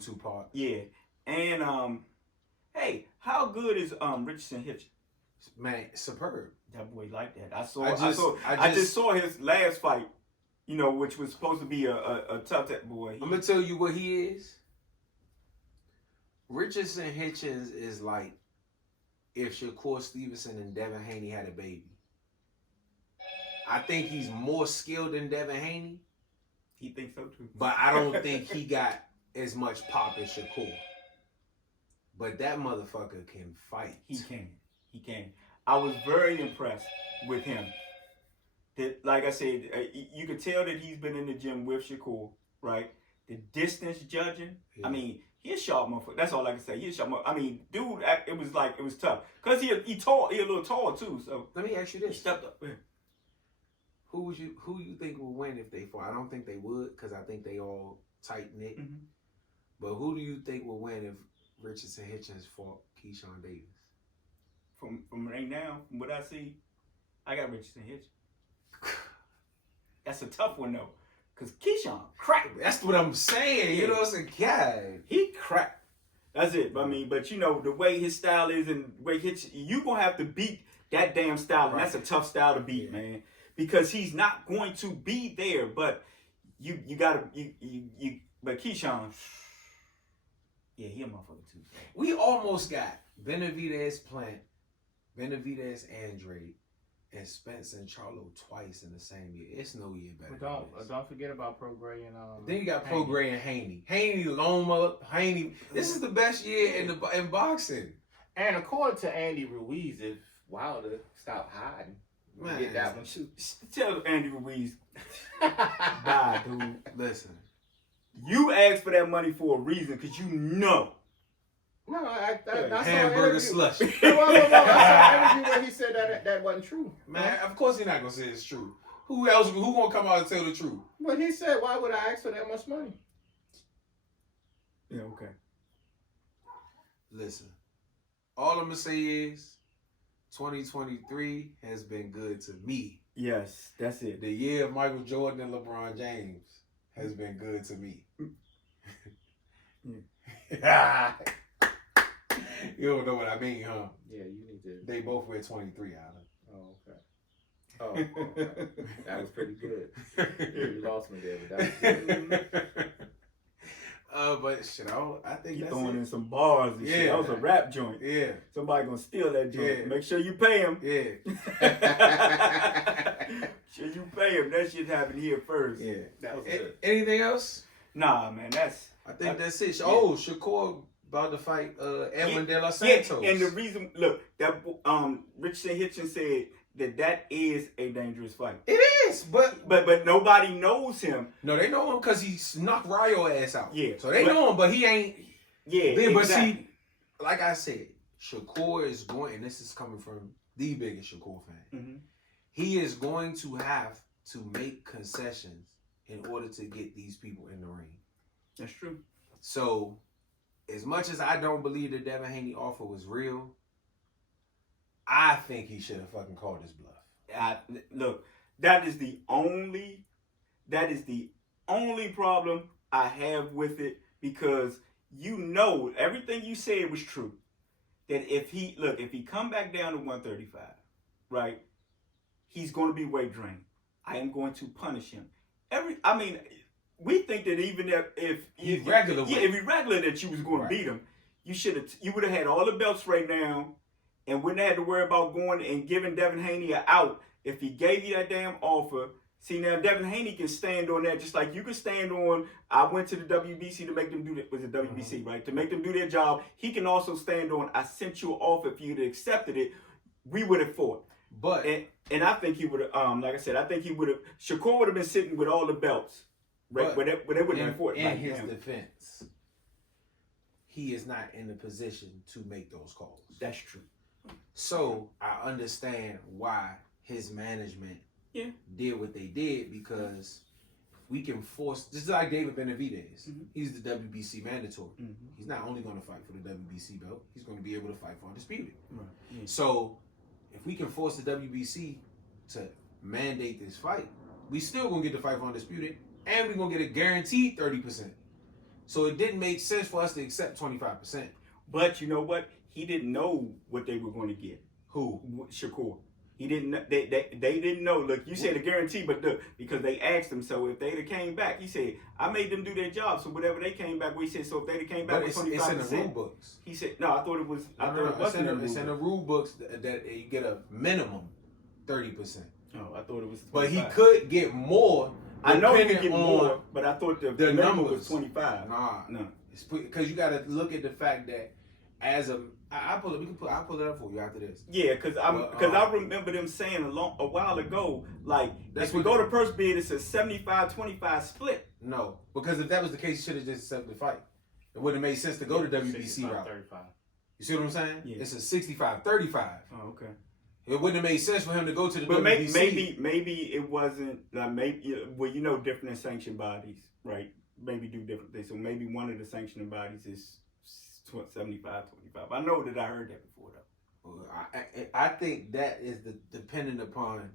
YouTube part. Yeah. And hey, how good is Richardson Hitchens? Man, superb. That boy like that. I just saw his last fight, which was supposed to be a tough boy. I'm gonna tell you what he is. Richardson Hitchens is like if Shakur Stevenson and Devin Haney had a baby. I think he's more skilled than Devin Haney. He thinks so too. But I don't think he got as much pop as Shakur. But that motherfucker can fight. He can. I was very impressed with him. That, like I said, you could tell that he's been in the gym with Shakur, right? The distance judging. Yeah. I mean, he a sharp motherfucker. That's all I can say. He a sharp motherfucker. I mean, dude, it was tough. Because he tall, he a little tall too. So let me ask you this. He stepped up. Yeah. Who you think will win if they fought? I don't think they would, because I think they all tight knit. Mm-hmm. But who do you think will win if Richardson Hitchens fought Keyshawn Davis? From right now, from what I see, I got Richardson Hitchens. That's a tough one though, because Keyshawn cracked. That's what I'm saying. You know what I'm saying? God, he cracked. That's it. I mean, but the way his style is and the way you gonna have to beat that damn style, and that's a tough style to beat, man. Because he's not going to be there, but you gotta but Keyshawn, yeah, he a motherfucker too. We almost got Benavidez Plant, Benavidez Andrade, and Spence and Charlo twice in the same year. It's no year better. Don't forget about Prograis and then you got Prograis and Haney. Haney, Loma, Haney. This is the best year in boxing. And according to Andy Ruiz, if Wilder stopped hiding. Man, get that one too. Tell Andy Ruiz, bye, dude. Listen, you asked for that money for a reason, because you know. No, I saw hamburger slush. I saw an interview where he said that wasn't true. Man, of course he's not gonna say it's true. Who gonna come out and tell the truth? But he said, why would I ask for that much money? Yeah, okay. Listen, all I'm gonna say is 2023 has been good to me. Yes, that's it. The year of Michael Jordan and LeBron James has been good to me. You don't know what I mean, huh? Yeah, you need to. They both wear 23, Alan. Oh, okay. That was pretty good. You lost me there, but that was good. But shit, I think you that's throwing it. in some bars and shit. That was a rap joint. Yeah. Somebody gonna steal that joint. Yeah. Make sure you pay him. Yeah. Sure you pay him. That shit happened here first. Yeah. That was good. Anything else? Nah, man. I think that's it. Yeah. Oh, Shakur about to fight Edwin De Los Santos. Yeah. And the reason, look, that Richardson Hitchens said that is a dangerous fight. It is, but nobody knows him. No, they know him because he knocked Ryo ass out. Yeah, so they know him, but he ain't. Yeah, but exactly. See, like I said, Shakur is going, and this is coming from the biggest Shakur fan. Mm-hmm. He is going to have to make concessions in order to get these people in the ring. That's true. So, as much as I don't believe the Devin Haney offer was real, I think he should have fucking called his bluff. Look, that is the only problem I have with it, because everything you said was true. That if he come back down to 135, right, he's going to be weight drained. I am going to punish him. We think that even if he's regular, that you was going to beat him, you would have had all the belts right now. And wouldn't have to worry about going and giving Devin Haney an out if he gave you that damn offer. See, now Devin Haney can stand on that just like you can stand on, I went to the WBC to make them do that. Was it WBC, right? To make them do their job. He can also stand on, I sent you an offer. If you'd accepted it, we would have fought. But and I think he would have, like I said, I think he would have, Shakur would have been sitting with all the belts. Right? But they wouldn't have fought. In his defense, he is not in the position to make those calls. That's true. So I understand why his management did what they did, because we can force, just like David Benavidez, he's the WBC mandatory. Mm-hmm. He's not only going to fight for the WBC belt, he's going to be able to fight for Undisputed. Right. Yeah. So if we can force the WBC to mandate this fight, we still going to get the fight for Undisputed, and we're going to get a guaranteed 30%. So it didn't make sense for us to accept 25%. But you know what? He didn't know what they were going to get. Who? Shakur. He didn't. They didn't know. Look, you said a guarantee, but look, because they asked him. So if they'd have came back, he said, "I made them do their job." So whatever they came back, we said. So if they'd have came back with 25%, it's in the rule books. He said, "No, I thought it was. It's in the rule books that you get a minimum 30%. Oh, I thought it was 25. But he could get more. I know he could get more, but I thought the number was 25. No, it's because you got to look at the fact that as a I'll pull it up for you after this. Yeah, because I remember them saying a while ago, like, if we go to purse bid, it's a 75-25 split. No, because if that was the case, you should have just accepted the fight. It wouldn't have made sense to go to WBC route. 35. You see what I'm saying? Yeah. It's a 65-35. Oh, okay. It wouldn't have made sense for him to go to the but WBC. Maybe it wasn't, different sanctioned bodies, right? Maybe do different things. So maybe one of the sanctioning bodies is 75-25. I know that I heard that before, though. I think that is dependent upon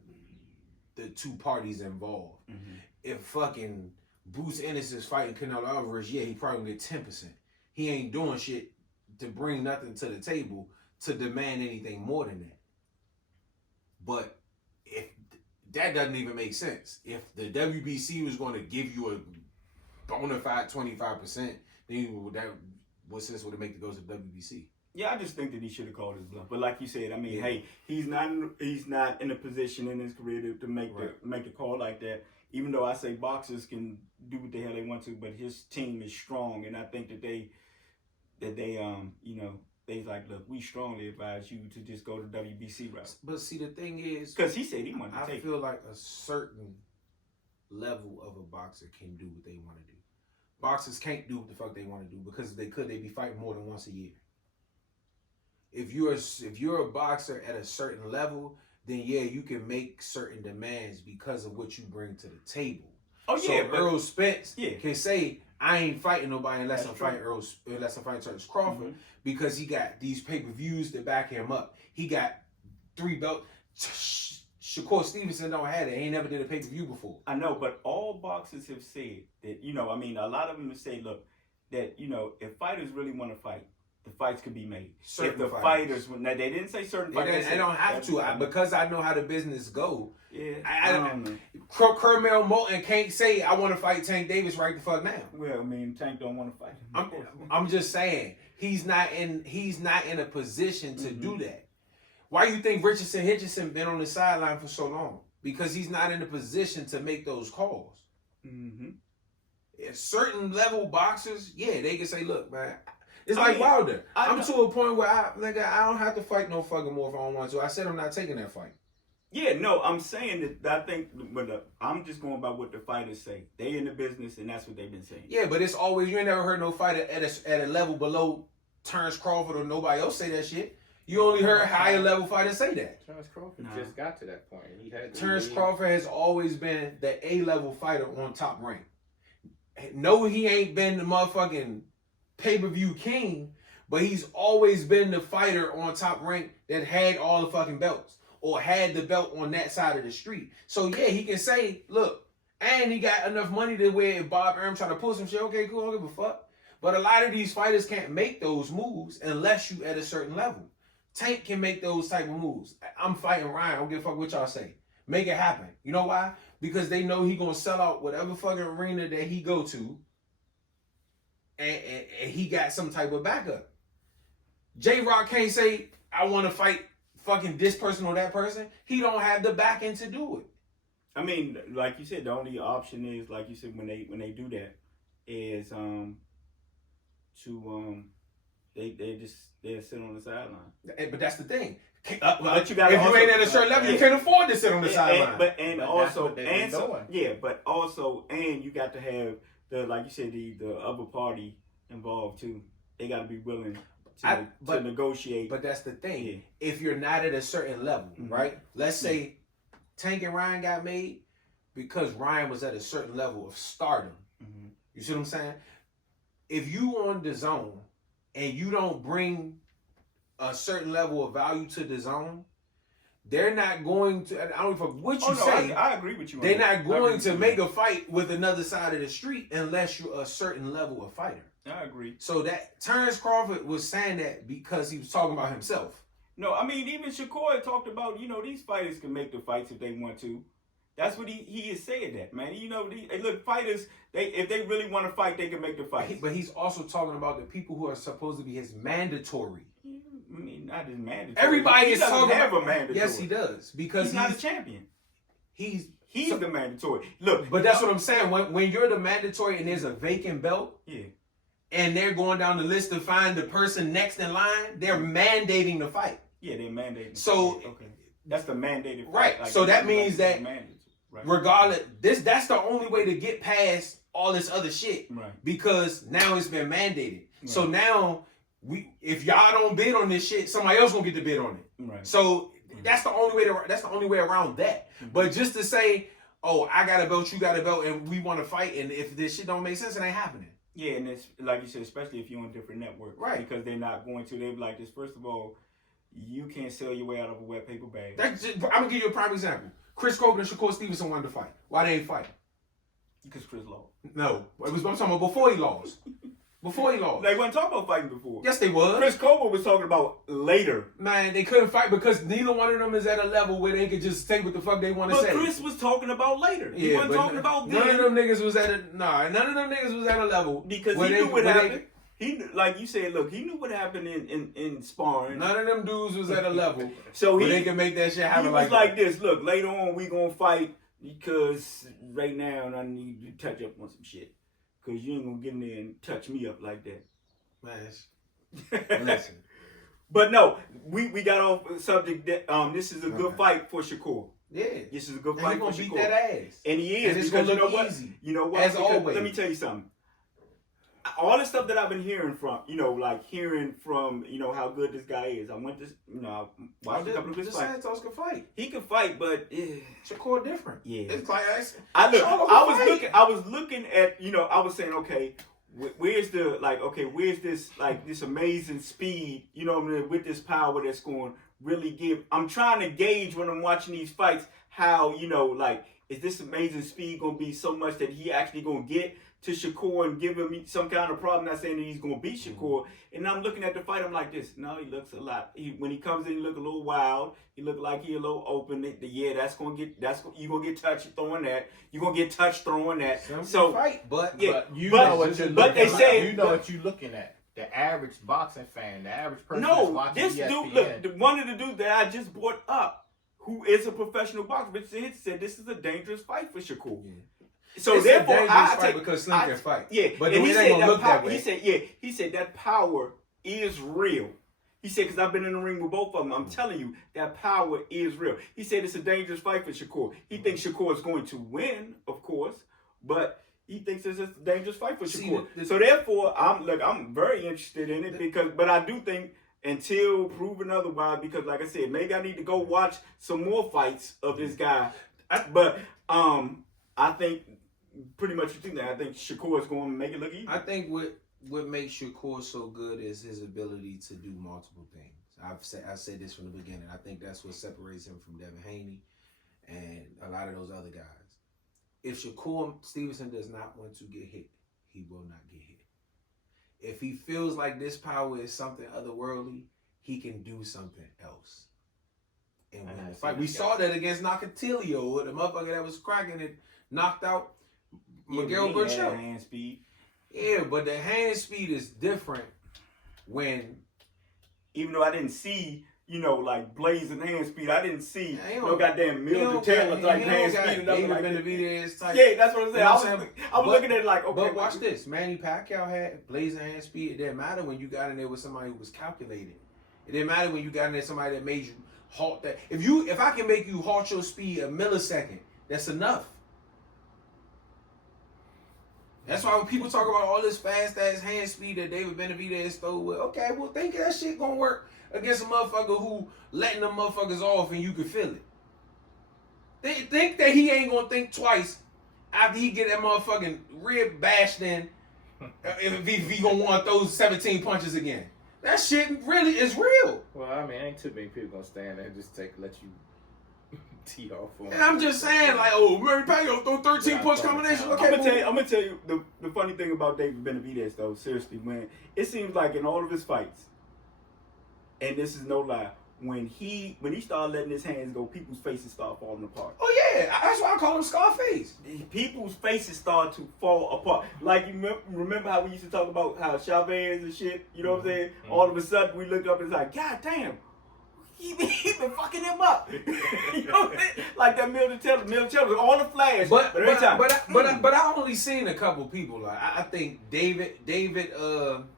the two parties involved. Mm-hmm. If fucking Bruce Ennis is fighting Canelo Alvarez, yeah, he probably get 10%. He ain't doing shit to bring nothing to the table to demand anything more than that. But if that doesn't even make sense, if the WBC was going to give you a bona fide 25%, then what sense would it make to go to the WBC? Yeah, I just think that he should have called his bluff. But like you said, I mean, hey, he's not in a position in his career to make the call like that. Even though I say boxers can do what the hell they want to, but his team is strong, and I think that they like, look, we strongly advise you to just go to WBC route. But see, the thing is, because he said he wanted to take. I feel like a certain level of a boxer can do what they want to do. Boxers can't do what the fuck they want to do because if they could, they'd be fighting more than once a year. If you're a boxer at a certain level, then yeah, you can make certain demands because of what you bring to the table. Oh yeah, so Earl Spence yeah. can say, I ain't fighting nobody unless I'm fighting Terence Crawford, because he got these pay-per-views that back him up. He got 3 belts. Shakur Stevenson don't have it. He ain't never did a pay-per-view before. I know, but all boxers have said that, a lot of them have said, look, that, if fighters really want to fight, the fights could be made. Certain if the fighters, now they didn't say certain fighters. They don't have to. Because I know how the business go. Yeah. Kermel Moulton can't say, I want to fight Tank Davis right the fuck now. Well, I mean, Tank don't want to fight him. I'm just saying, he's not in a position to do that. Why do you think Richardson Hitchison been on the sideline for so long? Because he's not in a position to make those calls. Mm-hmm. If certain level boxers, yeah, they can say, look, man, it's like Wilder. I'm to a point where I don't have to fight no fucking more if I don't want to. I said I'm not taking that fight. Yeah, no, I'm saying that I think, but I'm just going by what the fighters say. They in the business, and that's what they've been saying. Yeah, but it's always, you ain't never heard no fighter at a level below Terence Crawford or nobody else say that shit. You only heard higher level fighters say that. Terence Crawford just got to that point. Terence Crawford has always been the A-level fighter on Top Rank. No, he ain't been the motherfucking pay-per-view king, but he's always been the fighter on Top Rank that had all the fucking belts or had the belt on that side of the street. So yeah, he can say, look, and he got enough money to where if Bob Arum try to pull some shit, okay, cool, I don't give a fuck. But a lot of these fighters can't make those moves unless you at a certain level. Tank can make those type of moves. I'm fighting Ryan, I don't give a fuck what y'all say. Make it happen. You know why? Because they know he gonna sell out whatever fucking arena that he go to, and he got some type of backup. J-Rock can't say, I want to fight fucking this person or that person. He don't have the backing to do it. I mean, like you said, the only option is, like you said, when they do that, is they'll sit on the sideline. But that's the thing. But you if you ain't at a certain level, you can't afford to sit on the sideline. But you got to have like you said, the other party involved too. They got to be willing to negotiate. But that's the thing. Yeah. If you're not at a certain level, right? Let's say Tank and Ryan got made because Ryan was at a certain level of stardom. Mm-hmm. You see what I'm saying? If you on the zone and you don't bring a certain level of value to the zone, they're not going to. I don't know what you say. I agree with you. They're not going to make a fight with another side of the street unless you're a certain level of fighter. I agree. So that Terrence Crawford was saying that because he was talking about himself. No, I mean even Shakur talked about these fighters can make the fights if they want to. That's what he is saying that, man. Look, fighters, if they really want to fight, they can make the fight. But he's also talking about the people who are supposed to be his mandatory. I mean, not his mandatory. Everybody is talking about a mandatory. Yes, he does because he's not a champion. He's the mandatory. Look, but that's what I'm saying. When you're the mandatory and there's a vacant belt, and they're going down the list to find the person next in line, they're mandating the fight. Yeah, they're mandating. So okay, that's the mandated fight. Right. Like, so that means that right. regardless, that's the only way to get past all this other shit. Right. Because now it's been mandated. Right. So now if y'all don't bid on this shit, somebody else gonna get the bid on it. Right. So that's the only way around that. Mm-hmm. But just to say, oh, I got a belt, you got a belt, and we want to fight, and if this shit don't make sense, it ain't happening. Yeah, and it's like you said, especially if you're on a different network, right? Because they're not going to. They're like this. First of all, you can't sell your way out of a wet paper bag. I'm gonna give you a prime example. Chris Colbert and Shakur Stevenson wanted to fight. Why they ain't fight? Because Chris lost. No, it was I'm talking about before he lost. Before he lost. They weren't talking about fighting before. Yes, they was. Chris Colbert was talking about later. Man, they couldn't fight because neither one of them is at a level where they could just say what the fuck they want to say. But Chris was talking about later. He wasn't talking about then. None of them niggas was at a level because he knew what happened. He knew, like you said, look, he knew what happened in sparring. None of them dudes was at a level so where they can make that shit happen. He was like this. Look, later on we gonna fight because right now I need to touch up on some shit. Because you ain't gonna get in there and touch me up like that. Man, listen. But no, we got off the subject that this is a good fight for Shakur. Yeah. This is a good fight for Shakur. He's gonna beat that ass. And he is. And it's gonna look easy. You know what? As always. Let me tell you something. All the stuff that I've been hearing from, how good this guy is. I went to, I watched a couple of his fights. Santos can fight. He can fight, but Shakur different. Yeah. It's like I was looking at, I was saying, okay, where's this amazing speed, with this power that's going to really give. I'm trying to gauge when I'm watching these fights how, is this amazing speed going to be so much that he actually going to get to Shakur and give him some kind of problem? Not saying that he's going to beat Shakur. And I'm looking at the fight, I'm like this. No, he looks a lot. When he comes in, he look a little wild. He look like he a little open. You're going to get touched throwing that. You're going to get touched throwing that. So fight, but you know what you're looking at. The average boxing fan, the average person that's watching this ESPN. dude, look, one of the dudes that I just brought up, who is a professional boxer, said this is a dangerous fight for Shakur. Yeah. So it's therefore, I take because Slim can fight. Yeah, but and he said that power. He said that power is real. He said because I've been in the ring with both of them. I'm telling you that power is real. He said it's a dangerous fight for Shakur. He thinks Shakur is going to win, of course, but he thinks it's a dangerous fight for Shakur. So therefore, I'm very interested in it but I do think until proven otherwise, because like I said, maybe I need to go watch some more fights of this guy. But I think. Pretty much you think that. I think Shakur is going to make it look easy. I think what makes Shakur so good is his ability to do multiple things. I've said this from the beginning. I think that's what separates him from Devin Haney and a lot of those other guys. If Shakur Stevenson does not want to get hit, he will not get hit. If he feels like this power is something otherworldly, he can do something else. And win the fight. We saw that against Nakatilio, the motherfucker that was cracking it, knocked out Miguel Burchell. Hand speed. Yeah, but the hand speed is different when, even though I didn't see, blazing hand speed, I didn't see no goddamn Mildred Taylor type hand speed and nothing like that. Yeah, that's what I'm saying. I was looking at it like, okay. But watch this. Manny Pacquiao had blazing hand speed. It didn't matter when you got in there with somebody who was calculated. It didn't matter when you got in there with somebody that made you halt that. If I can make you halt your speed a millisecond, that's enough. That's why when people talk about all this fast ass hand speed that David Benavidez stole with, okay, well think that shit gonna work against a motherfucker who letting them motherfuckers off and you can feel it. They think that he ain't gonna think twice after he get that motherfucking rib bashed in if he gonna want those 17 punches again. That shit really is real. Well, I mean, ain't too many people gonna stand there and just let you And I'm just saying, like, oh, Mary Pacquiao throw 13 punch combination. Okay, I'm gonna tell you the funny thing about David Benavidez though. Seriously, when it seems like in all of his fights, and this is no lie, when he started letting his hands go, people's faces start falling apart. Oh yeah, that's why I call him Scarface. People's faces start to fall apart. Like you remember how we used to talk about how Chavez and shit. You know what I'm saying? Mm-hmm. All of a sudden we look up and it's like, God damn. He been fucking him up. You know what I'm saying? Like that Milton Taylor, all the flash. But I only seen a couple people. Like I think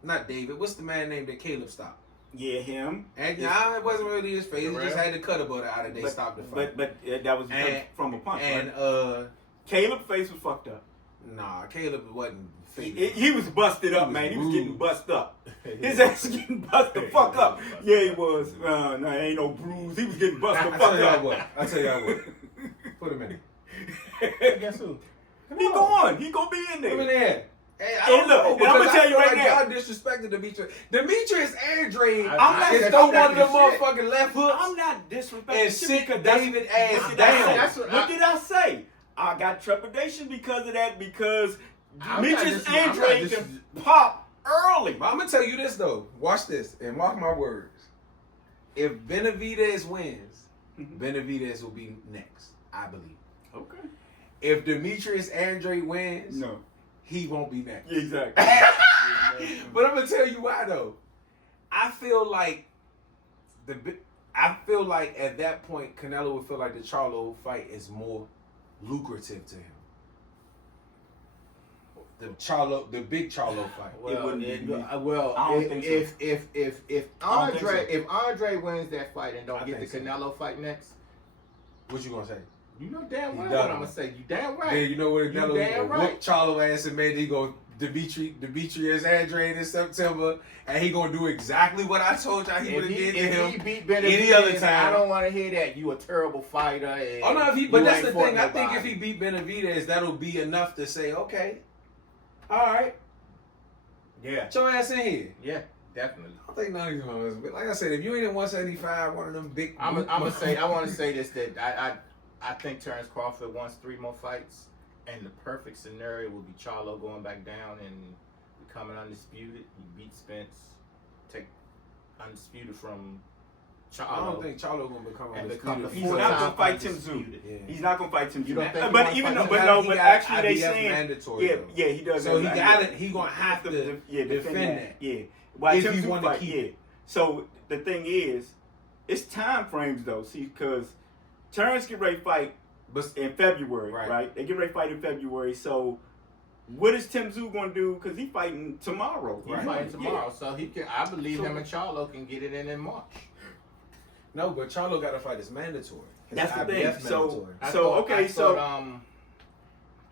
not David. What's the man name that Caleb stopped? Yeah, him. And it wasn't really his face. He just had to cut a butter out of they stopped the fight. But that was from a punch. And right? Caleb's face was fucked up. Nah, Caleb wasn't. He was busted up, man. He was getting busted up. His ass was getting busted the fuck up. Yeah, he was. No, ain't no bruise. He was getting busted the fuck up. I tell y'all what. Put him in there. Guess who? He going. He gonna be in there. Put him in there. Hey, I'm gonna tell you right now. Y'all disrespected Demetrius Andre. I'm not just throw one of them motherfucking left hooks. I'm not disrespecting and sick David ass down. What did I say? I got trepidation because of that. Because Demetrius Andre can pop early. But I'm gonna tell you this though. Watch this and mark my words. If Benavidez wins, Benavidez will be next. I believe. Okay. If Demetrius Andre wins, no, he won't be next. Exactly. But I'm gonna tell you why though. I feel like at that point Canelo would feel like the Charlo fight is more lucrative to him. The big Charlo fight. If Andre wins that fight and don't get the Canelo fight next, what you gonna say? You know damn well what I'm gonna say. You damn right. Yeah, you know what Canelo whoop Charlo ass and made he go Demetrius Andre in September, and he gonna do exactly what I told y'all he would have did to him. If he beat Benavidez, any other time, I don't want to hear that. You a terrible fighter. And but that's the thing. I think if he beat Benavidez, that'll be enough to say, okay, all right, yeah, get your ass in here. Yeah, definitely. I think none of these ones. But like I said, if you ain't in 175, one of them big. I want to say this that I think Terrence Crawford wants 3 more fights. And the perfect scenario would be Charlo going back down and becoming undisputed. He beat Spence, take undisputed from Charlo. I don't think Charlo gonna become undisputed. He's not gonna fight Tim Tszyu. Yeah. He's not gonna fight Tim Tszyu. But actually they saying mandatory. Yeah, he does. So he gonna have to defend that. Yeah. Why Tim Tszyu fight? Yeah. So the thing is, it's time frames though. See, because Terrence get ready to fight. In February, right? They get ready to fight in February. So, what is Tim Tszyu going to do? Because he's fighting tomorrow. He's fighting tomorrow, so he can. I believe him and Charlo can get it in March. No, but Charlo got to fight is mandatory. That's the thing. So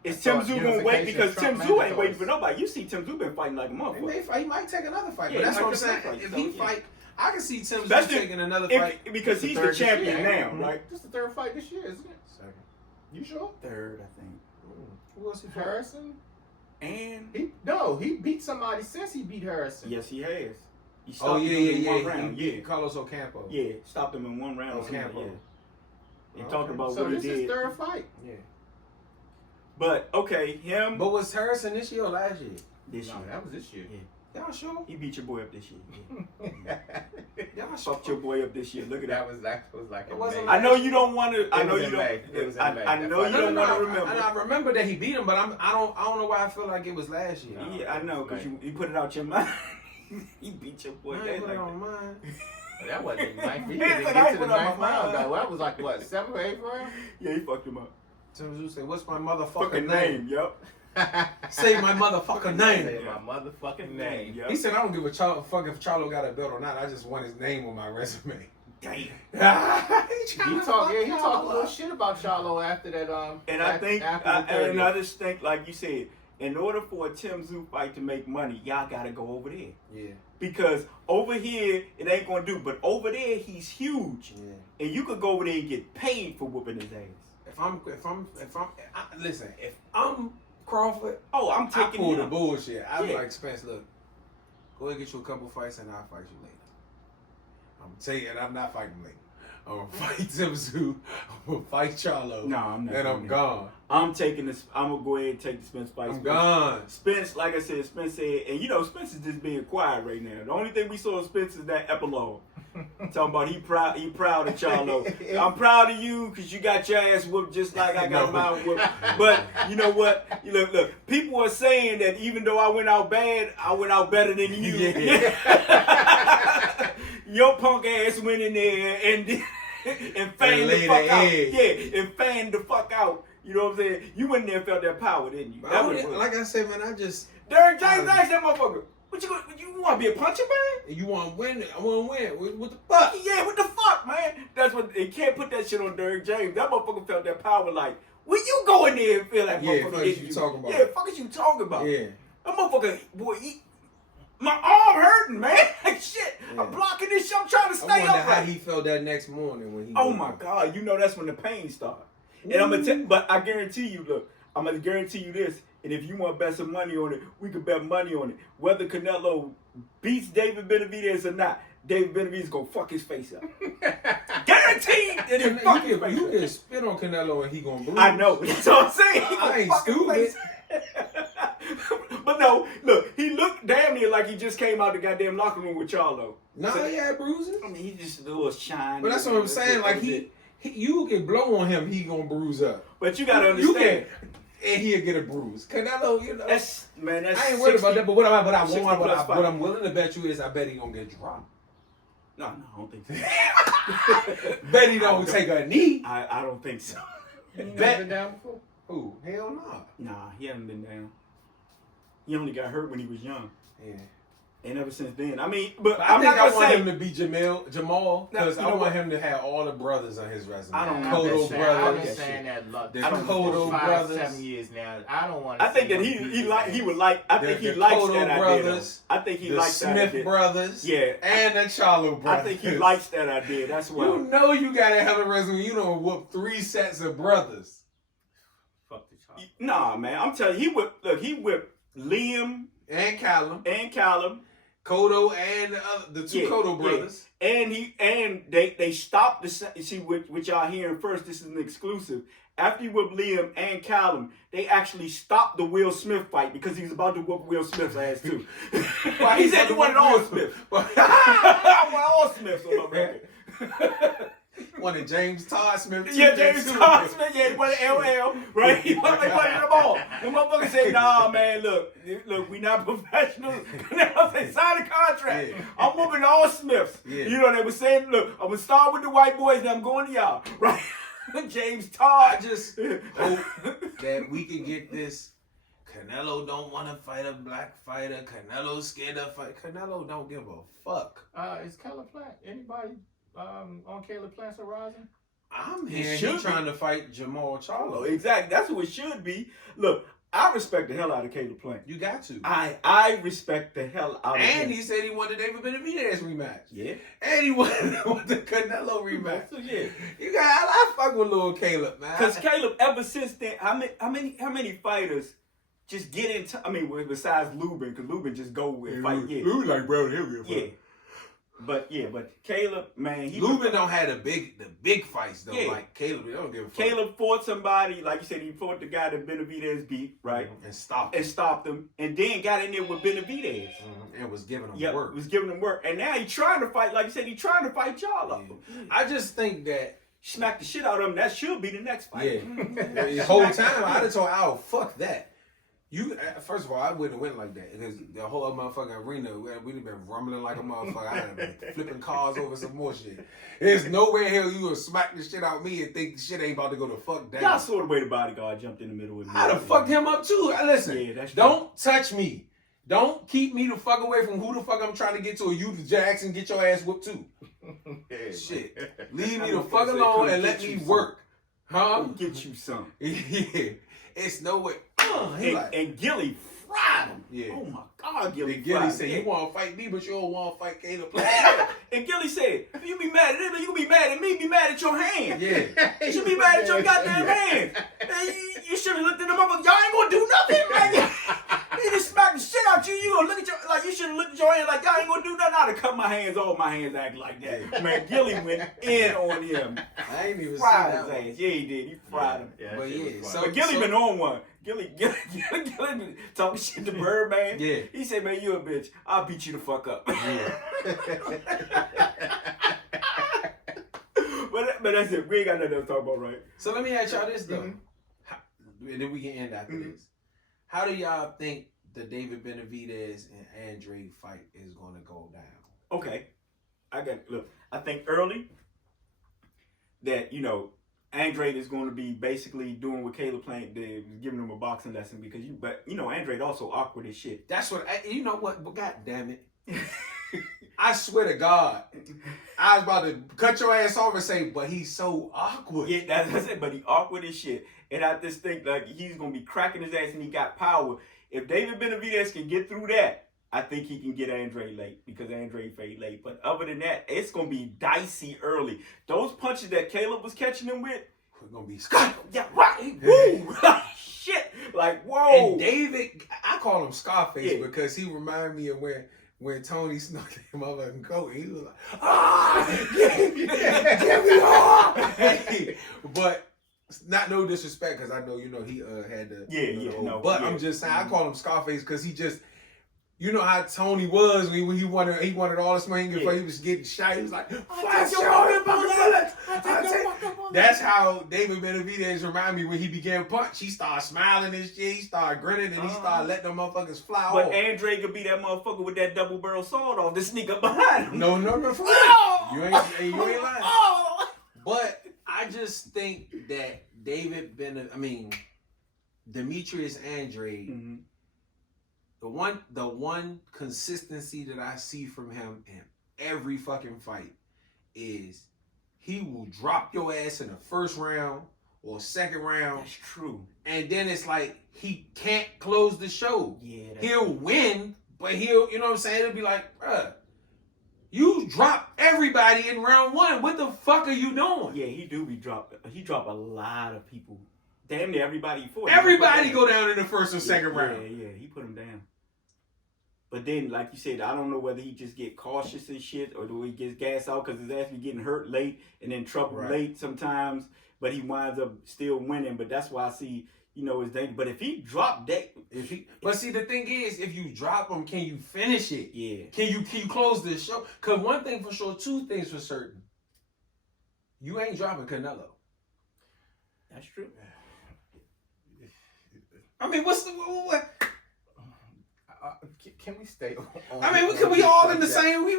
is Tim Tszyu going to wait? Because Tim Tszyu ain't waiting for nobody. You see, Tim Tszyu been fighting like a motherfucker. He might take another fight. Yeah, but that's what I'm saying. If he fight. I can see Tim Tszyu taking another fight because he's the champion now, right? This is the 3rd fight this year, isn't it? Second. You sure? 3rd, I think. Who else he fought? Harrison? And he beat somebody since he beat Harrison. Yes, he has. He stopped him in one round. Yeah, Carlos Ocampo. Yeah, stopped him in one round. Ocampo. Yeah. He talked about so what he did. So this is 3rd fight. Yeah. But him. But was Harrison this year or last year? This year. That was this year. Yeah. Y'all sure? He beat your boy up this year. Y'all fucked your boy up this year. Look at that. That was like it wasn't. I know you don't want to. I know you don't. I know you don't want to remember. And I remember that he beat him, but I don't know why I feel like it was last year. Yeah, I know because you put it out your mind. He beat your boy. I put it on mine. That wasn't ninth. He didn't get to the 9th round though. That was like what 7th or 8th round? Yeah, he fucked him up. Tim Tszyu say, "What's my motherfucking name?" Yup. Say my motherfucking name. Say my motherfucking name. Yep. He said, "I don't give a fuck if Charlo got a belt or not. I just want his name on my resume." Damn. he talked a little shit about Charlo after that. And I just think, like you said, in order for a Tim Tszyu fight to make money, y'all gotta go over there. Yeah. Because over here it ain't gonna do, but over there he's huge. Yeah. And you could go over there and get paid for whooping his ass. Listen, if I'm Crawford, I'm taking I pull the bullshit. I'm like, Spence, look, go ahead and get you a couple fights and I'll fight you later. I'm telling you, and I'm not fighting later. I'm gonna fight Timsu. I'm gonna fight Charlo. No, I'm not. And I'm gone. I'm taking this. I'm gonna go ahead and take the Spence fight. I'm gone. Spence, like I said, Spence said, and you know, Spence is just being quiet right now. The only thing we saw of Spence is that epilogue. Talking about he proud of Charlo. I'm proud of you because you got your ass whooped just like I got mine whooped. But you know what? Look, people are saying that even though I went out bad, I went out better than you. Yeah. Your punk ass went in there and fanned the fuck out. Yeah, and fanned the fuck out. You know what I'm saying? You went in there and felt that power, didn't you? Like I said, man, Derrick James asked that motherfucker, you want to be a puncher, man? You want to win? I want to win. What the fuck? Yeah, what the fuck, man? That's what they can't put that shit on Derrick James. That motherfucker felt that power like, when you go in there and feel that motherfucker fuck is you talking about? Yeah, fuck is you talking about? Yeah. That motherfucker, boy, my arm hurting, man. Shit, yeah. I'm blocking this shit. I'm trying to stay up. I wonder how he felt that next morning when he. Oh my God, you know that's when the pain started. And I'm gonna but I guarantee you, look, I'm gonna guarantee you this. And if you want to bet some money on it, we could bet money on it. Whether Canelo beats David Benavidez or not, David Benavidez is gonna fuck his face up. Guaranteed that he'll fuck his face up. You can spit on Canelo and he gonna bruise. I know. That's what I'm saying. I ain't stupid. But no, look, he looked damn near like he just came out the goddamn locker room with Charlo. Nah, so, he had bruises. I mean, he just a little shine. But that's what I'm saying. Like you can blow on him, he gonna bruise up. But you gotta understand. And he'll get a bruise. Canelo, you know. That's I ain't worried about that. But what I'm willing to bet you is I bet he gonna get dropped. No, I don't think so. Bet he don't take a knee. I don't think so. You ain't been down before? Who? Hell no. Nah, he hasn't been down. He only got hurt when he was young. Yeah. And ever since then, I mean, but I I'm think not I want him to be Jamal because I want him to have all the brothers on his resume. I don't know. Cotto brothers. I've been saying that the Cotto brothers. 7 years now. I don't want. I think that he would like. I think he likes Cotto that brothers, idea. I think he the likes that idea. Smith brothers. Yeah. And the Charlo brothers. I think he likes that idea. That's why. You know you gotta have a resume. You don't whoop 3 sets of brothers. Fuck the Charlo. Nah, man. I'm telling you, he whipped Liam and Callum. Cotto and the two Cotto brothers. Yeah. And they stopped the see what y'all hearing first. This is an exclusive. After he whipped Liam and Callum, they actually stopped the Will Smith fight because he was about to whoop Will Smith's ass too. He said he wanted all Smiths. I want all Smiths on my record. Wanted James Todd Smith. Yeah, James Todd Smith. Yeah, he wanted LL, right? He wanted them all. The motherfucker said, "Nah, man, look, we not professionals." I said, "Sign the contract. Yeah. I'm moving to all Smiths." Yeah. You know, they were saying, "Look, I'm gonna start with the white boys, and I'm going to y'all." Right? James Todd. I just hope that we can get this. Canelo don't want to fight a black fighter. Canelo's scared to fight. Canelo don't give a fuck. Is Caleb Plant anybody on Caleb Plant's horizon? I'm hearing he's trying to fight Jamal Charlo. Exactly. That's who it should be. Look, I respect the hell out of Caleb Plant. You got to. I respect the hell out of him. And he said he wanted David Benavidez rematch. Yeah. And he wanted the Canelo rematch. So yeah. You got. I fuck with little Caleb, man. Because Caleb, ever since then, how many fighters just get into? I mean, besides Lubin, because Lubin just go and fight. Yeah. Lubin like bro, he'll be a fight. Yeah. But Caleb, man, Lubin don't have the big fights though. Yeah. Like Caleb, they don't give a fuck. Caleb fought somebody, like you said, he fought the guy that Benavidez beat, right? And stopped him, and then got in there with Benavidez. And was giving him work. Was giving him work. And now he's trying to fight, like you said, he's trying to fight Charlo. Yeah. I just think that smack the shit out of him. That should be the next fight. Yeah. The whole time I'd have told Al, fuck that. First of all, I wouldn't have went like that because the whole motherfucking arena, we'd have been rumbling like a motherfucker. I'd have been flipping cars over some more shit. There's no way in hell you gonna smack the shit out of me and think the shit ain't about to go the fuck down. Y'all saw the way the bodyguard jumped in the middle with me. I'd have fucked him up too. Listen, yeah, that's don't touch me. Don't keep me the fuck away from who the fuck I'm trying to get to, or you, the Jackson, get your ass whooped too. Shit. Leave me the fuck alone and let me work. Huh? Get you some. Yeah. It's no way. And Gilly fried him. Yeah. Oh my God, Gilly. And Gilly said, "You want to fight me, but you don't want to fight Caleb." And Gilly said, "If you be mad at him, you can be mad at me. Be mad at your hand. Yeah. You should be mad at your goddamn hand. You should have looked at them up. Y'all ain't gonna do nothing. Like, he just smacked the shit out you. You gonna look at you should have looked at your hand like y'all ain't gonna do nothing. I'd have cut my my hands, all my hands act like that. Man, Gilly went in on him. I ain't even Fried seen his that one. ass. Yeah, he did. He fried him. Yeah, But yeah, But Gilly been on one. Gilly been talking shit to Birdman. Yeah. He said, man, you a bitch. I'll beat you the fuck up. Yeah. But that's it. We ain't got nothing else to talk about, right? So let me ask y'all this though, and then we can end after this. How do y'all think the David Benavidez and Andre fight is going to go down? Okay, I think early that Andre is going to be basically doing what Caleb did, giving him a boxing lesson because Andre also awkward as shit. That's what you know what? But God damn it. I swear to God, I was about to cut your ass off and say, but he's so awkward. Yeah, that's it. But he awkward as shit, and I just think like he's gonna be cracking his ass, and he got power. If David Benavidez can get through that, I think he can get Andre late because Andre fade late. But other than that, it's gonna be dicey early. Those punches that Caleb was catching him with, We're gonna be yeah, right, woo, shit, like whoa. And David, I call him Scarface Yeah. because he reminded me of when Tony snuck him over and coat. He was like, give me all. But not no disrespect because I know he had the But I'm just saying I call him Scarface because he just. You know how Tony was when he wanted all the swing before he was getting shot. He was like, "Flash your bullets." That's how David Benavidez remind me when he began punch. He started smiling and shit. He started grinning and he started letting them motherfuckers fly But off. Andre could be that motherfucker with that double barrel sword off to sneak up behind him. No, for real. You ain't lying. But I just think that Demetrius Andre. Mm-hmm. The one consistency that I see from him in every fucking fight is he will drop your ass in the first round or second round. That's true. And then it's like he can't close the show. Yeah. He'll win, but he'll, you know what I'm saying? It'll be like, bruh, you drop everybody in round one. What the fuck are you doing? Yeah, he drop a lot of people. Damn near everybody for Everybody go down in the first or second round. Yeah, he put him down. But then, like you said, I don't know whether he just get cautious and shit or do he get gas out because his ass be getting hurt late and then trouble late sometimes. But he winds up still winning. But that's why I see, his danger. But if he dropped that, but see, the thing is, if you drop him, can you finish it? Yeah. Can you close this show? Because one thing for sure, two things for certain. You ain't dropping Canelo. That's true. I mean, what's the what? Can we stay on? We all in the same. We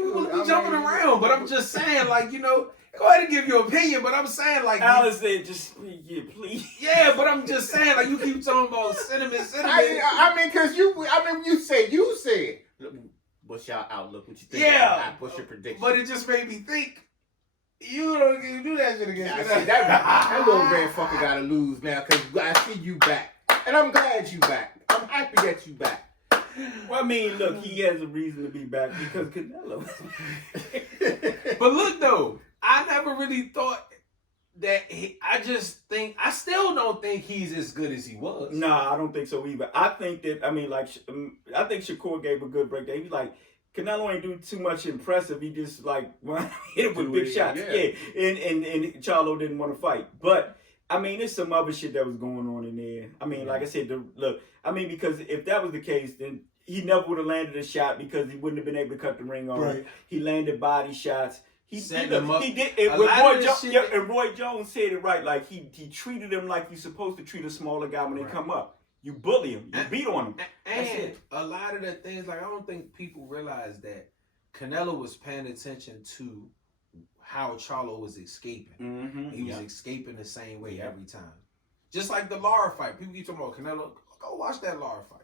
jumping around, but I'm just saying, like, go ahead and give your opinion. But I'm saying, like, Alice said, please. Yeah, but I'm just saying, like, you keep talking about sentiment. Because you said. What's your outlook? What you think? Yeah. What's your prediction? But it just made me think. You don't get to do that shit again. That little red fucker gotta lose now because I see you back, and I'm glad you back. I'm happy that you back. Well, look, he has a reason to be back because Canelo. But look, though, I never really thought that I still don't think he's as good as he was. Nah, I don't think so either. I think that, I think Shakur gave a good breakdown. He was like, Canelo ain't do too much impressive. He just hit him with big shots. Yeah. And Charlo didn't want to fight. But there's some other shit that was going on in there. Like I said, because if that was the case, then he never would have landed a shot because he wouldn't have been able to cut the ring off. Right. He landed body shots. He did. And Roy Jones said it right. Like he treated him like you're supposed to treat a smaller guy when they come up. You bully him. You beat on him. And a lot of the things, like I don't think people realize that Canelo was paying attention to how Charlo was escaping. Mm-hmm. He was escaping the same way every time. Just like the Lara fight. People keep talking about Canelo. Go watch that Lara fight.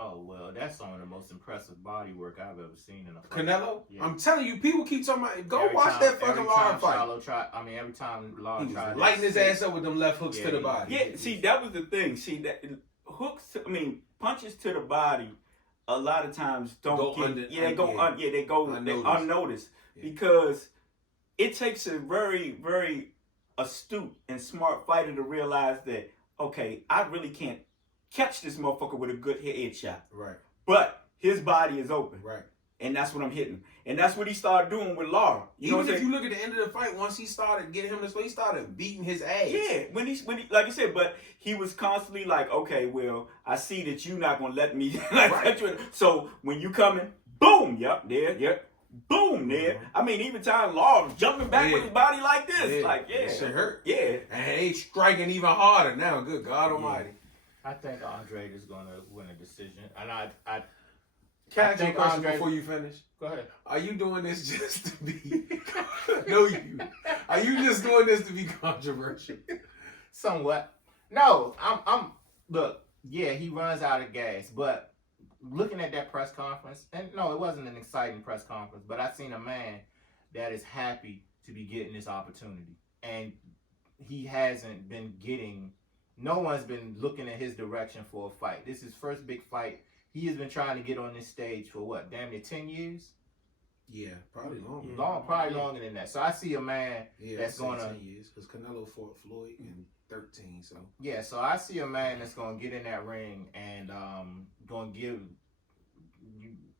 Oh, well, that's some of the most impressive body work I've ever seen in a fight. Canelo? Yeah. I'm telling you, people keep talking about, watch that fucking Lara fight. Every time Lara tried. Lighting his ass up with them left hooks to the body. Yeah, see, that was the thing. See, that hooks, punches to the body, a lot of times they go unnoticed. Yeah. Because it takes a very, very astute and smart fighter to realize that, okay, I really can't catch this motherfucker with a good head shot. Right. But his body is open. Right. and that's what I'm hitting. And that's what he started doing with Lara. You know Even what if you look at the end of the fight, once he started getting him this way, he started beating his ass. Yeah, when he like I said, but he was constantly like, okay, well, I see that you're not gonna let me let you. So when you coming, boom, boom, there. I mean, even time Lara was jumping back with his body like this, like that shit hurt. Yeah, and they striking even harder now. Good God Almighty. I think Andre is gonna win a decision, and I Can I ask you a question before you finish? Go ahead. Are you doing this just to be? No, you. Are you just doing this to be controversial? Somewhat. No, I'm. Look, yeah, he runs out of gas, but looking at that press conference, and no, it wasn't an exciting press conference, but I seen a man that is happy to be getting this opportunity, and he hasn't been getting. No one's been looking at his direction for a fight. This is his first big fight. He has been trying to get on this stage for what, damn near 10 years? Yeah, probably longer. Probably longer than that. So I see a man that's going to 10 years because Canelo fought Floyd in 13. So yeah, so I see a man that's going to get in that ring and going to give.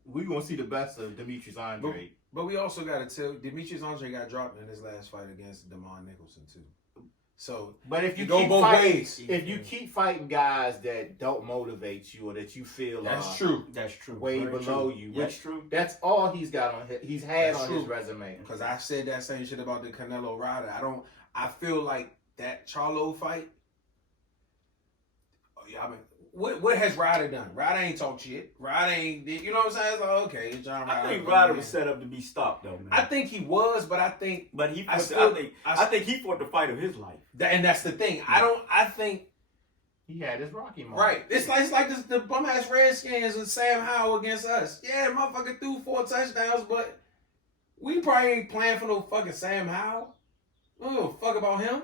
We're going to see the best of Demetrius Andre. But we also got to tell Demetrius Andre got dropped in his last fight against Damon Nicholson too. So, but if you go keep both fighting, ways, if you keep fighting guys that don't motivate you or that you feel that's true, way below you, that's true. That's all he's got on he's had that's on true. His resume. Because I said that same shit about the Canelo Ryder. I feel like that Charlo fight. I mean, what has Ryder done? Ryder ain't talk shit. Ryder ain't, you know what I'm saying? It's like, okay, John Ryder. I think Ryder was set up to be stopped though, man. I think he was, but I think he fought the fight of his life. And that's the thing. I think he had his Rocky moment. Right. It's like this, the bum ass Redskins with Sam Howell against us. Yeah, motherfucker threw 4 touchdowns, but we probably ain't playing for no fucking Sam Howell. We don't give a fuck about him.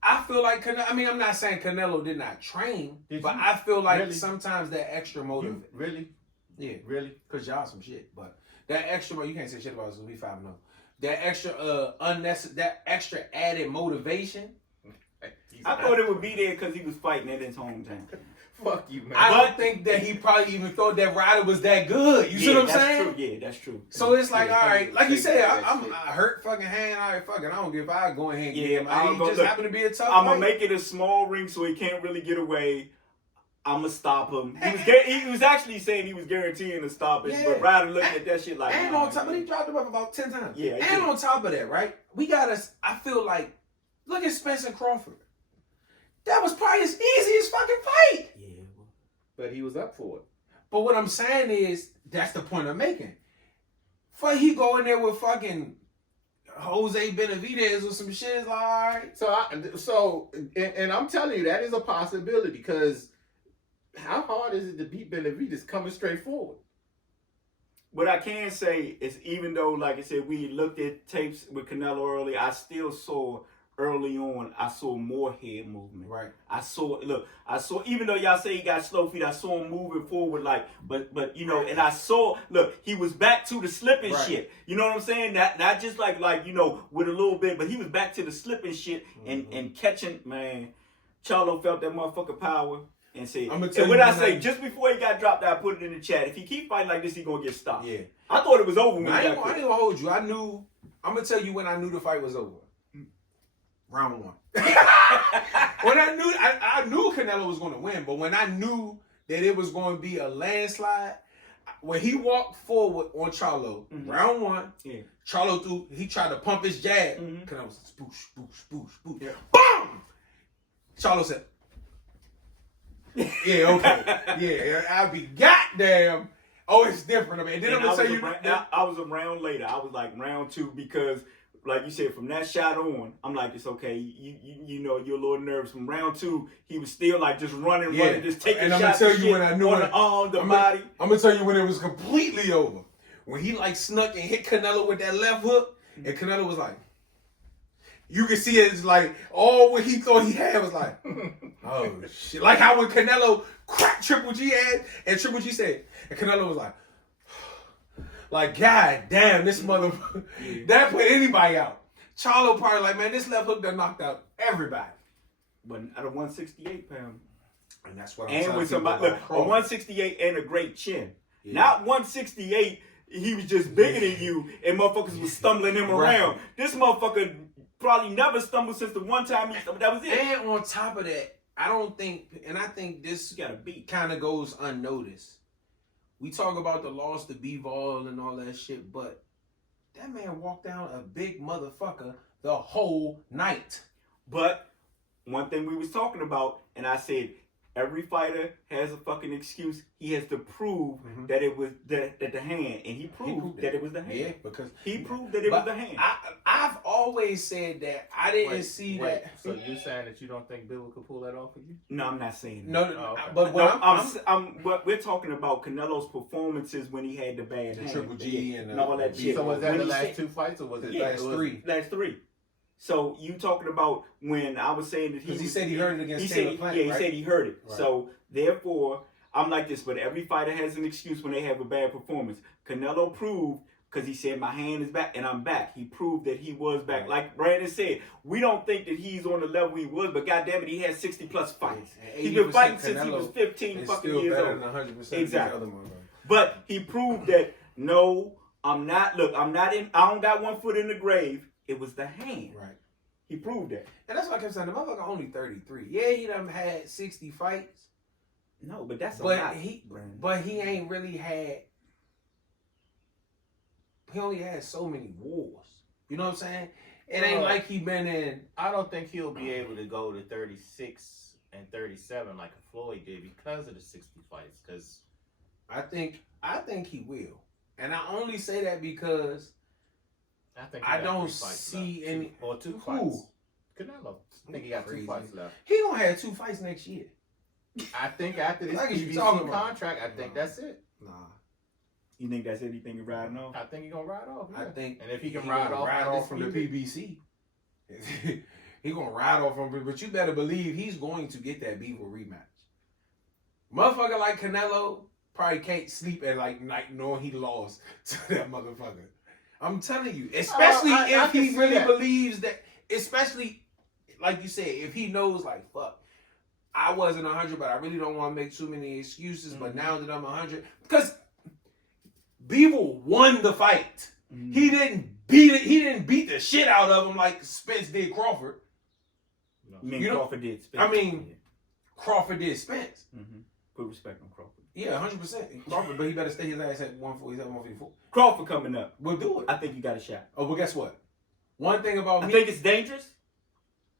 I feel like I'm not saying Canelo did not train, but I feel like sometimes that extra motive. Really? Yeah. Really? Because y'all some shit. But that extra, you can't say shit about us because we 5-0. That extra unnecessary, that extra added motivation. I thought it would be there because he was fighting in his hometown. Fuck you, man. I don't think that he probably even thought that Ryder was that good. You see what I'm saying? True. Yeah, that's true. So it's like, all right, like you said, I hurt fucking hand. All right, fuck it. I don't give if I go ahead and get him. He just happened to be a tough I'm fight. going to make it a small ring so he can't really get away. I'm going to stop him. He was actually saying he was guaranteeing to stop it, but Ryder looking at that shit like... And on top, but he dropped him up about 10 times. Yeah. And on top of that, right, I feel like, look at Spencer Crawford. That was probably his easiest fucking fight. Yeah. But he was up for it. But what I'm saying is, that's the point I'm making. He go in there with fucking Jose Benavidez or some shit, like, all right. And I'm telling you, that is a possibility because how hard is it to beat Benavidez coming straight forward? What I can say is, even though, like I said, we looked at tapes with Canelo early, I still saw... Early on, I saw more head movement. Right. I saw, even though y'all say he got slow feet, I saw him moving forward, but you know, and I saw, he was back to the slipping shit. You know what I'm saying? Not just like, with a little bit, but he was back to the slipping shit and catching, man. Charlo felt that motherfucker power and said, just before he got dropped, I put it in the chat. If he keep fighting like this, he gonna get stopped. Yeah. I thought it was over when I ain't gonna hold you. I'm gonna tell you when I knew the fight was over. Round 1. When I knew Canelo was going to win, but when I knew that it was going to be a landslide, when he walked forward on Charlo, round 1, Charlo he tried to pump his jab. Canelo said, spoosh, spoosh, spoosh, spoosh. Yeah. Boom! Charlo said, yeah, okay. Yeah, I'll be goddamn. Oh, it's different. And then I'm going to tell you. I was a round later. I was like round 2 because... Like you said, from that shot on, I'm like, it's okay. You know, you're a little nervous. From round 2, he was still like just running, just taking shots. And I'm gonna tell you when I knew on the arm, the body. I'm gonna tell you when it was completely over. When he like snuck and hit Canelo with that left hook, and Canelo was like, you can see it's like all what he thought he had was like, oh shit. Like how when Canelo cracked Triple G ass, and Triple G said, and Canelo was like, God damn, this motherfucker, that put anybody out. Charlo probably like, man, this left hook done knocked out everybody. But at a 168 pound. And that's what I'm saying. And with somebody, a 168 and a great chin. Yeah. Not 168 he was just bigger than you, and motherfuckers was stumbling him around. This motherfucker probably never stumbled since the one time he stumbled. That was it. And on top of that, I think this got a beat. kind of goes unnoticed. We talk about the loss to B-Ball and all that shit, but that man walked down a big motherfucker the whole night. But one thing we was talking about, and I said, every fighter has a fucking excuse. He has to prove that it was the hand, and he proved that it was the hand. Yeah, because he proved that it was the hand. I've always said that. I didn't see that. So you're saying that you don't think Bill could pull that off for you? No, I'm not saying that. No, okay. But what we're talking about Canelo's performances when he had the bad hand, Triple G and all that shit. So was that when the last 2 fights, or was it last 3? Last 3. So you talking about when I was saying that he said he heard it against Taylor Plant, yeah, he right? said he heard it. Right. So therefore, I'm like this, but every fighter has an excuse when they have a bad performance. Canelo proved, because he said my hand is back and I'm back. He proved that he was back. Right. Like Brandon said, we don't think that he's on the level he was, but goddamn it, he had 60 plus fights. He's been fighting since he was 15 fucking years old. Than 100% exactly. Other but he proved that no, I'm not. Look, I'm not in. I don't got one foot in the grave. It was the hand. Right. He proved that. And that's why I kept saying the motherfucker only 33. Yeah, he done had 60 fights. No, but that's a lot. But he ain't really had. He only had so many wars. You know what I'm saying? It ain't like he been in. I don't think he'll be able to go to 36 and 37 like a Floyd did because of the 60 fights. Because I think he will, and I only say that because I don't see any or 2 fights. Canelo. I think he got 2 fights left. He gonna have 2 fights next year. I think after this PBC contract, I think that's it. Nah. You think that's it? You think he's riding off? I think he's gonna ride off. Yeah. I think, and if he can ride off from the PBC, he gonna ride off from. But you better believe he's going to get that Beaver rematch. Motherfucker like Canelo probably can't sleep at like night knowing he lost to that motherfucker. I'm telling you, especially if he really believes that. Especially like you said, if he knows like fuck. I wasn't 100, but I really don't want to make too many excuses. But now that I'm 100, because Beaver won the fight, he didn't beat it. He didn't beat the shit out of him like Spence did Crawford. Crawford did Spence. I mean, Crawford did Spence. Put respect on Crawford. Yeah, 100% Crawford, but he better stay his ass at 147, 154. Crawford coming up. We'll do it. I think you got a shot. Oh, well, guess what? One thing about me, I think it's dangerous,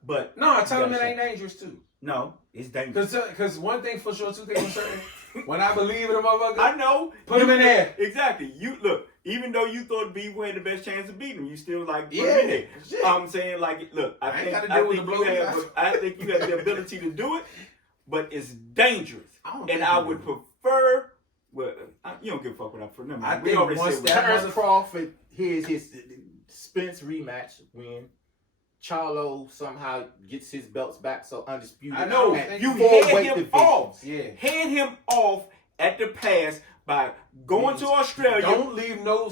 but no, I tell him it ain't dangerous too. No, it's dangerous. Because one thing for sure, 2 things for certain. When I believe in a motherfucker, I know. Put him in there. Exactly. You look. Even though you thought Beaver had the best chance of beating him, you still like put him in there. Shit. I'm saying like, look. I think you have the ability to do it, but it's dangerous. I would prefer. Well, you don't give a fuck what I prefer. No, I think once Terrence Crawford hears his Spence rematch win. Charlo somehow gets his belts back, so undisputed. I know you head him off. Yeah, head him off at the pass by going to Australia. Don't leave no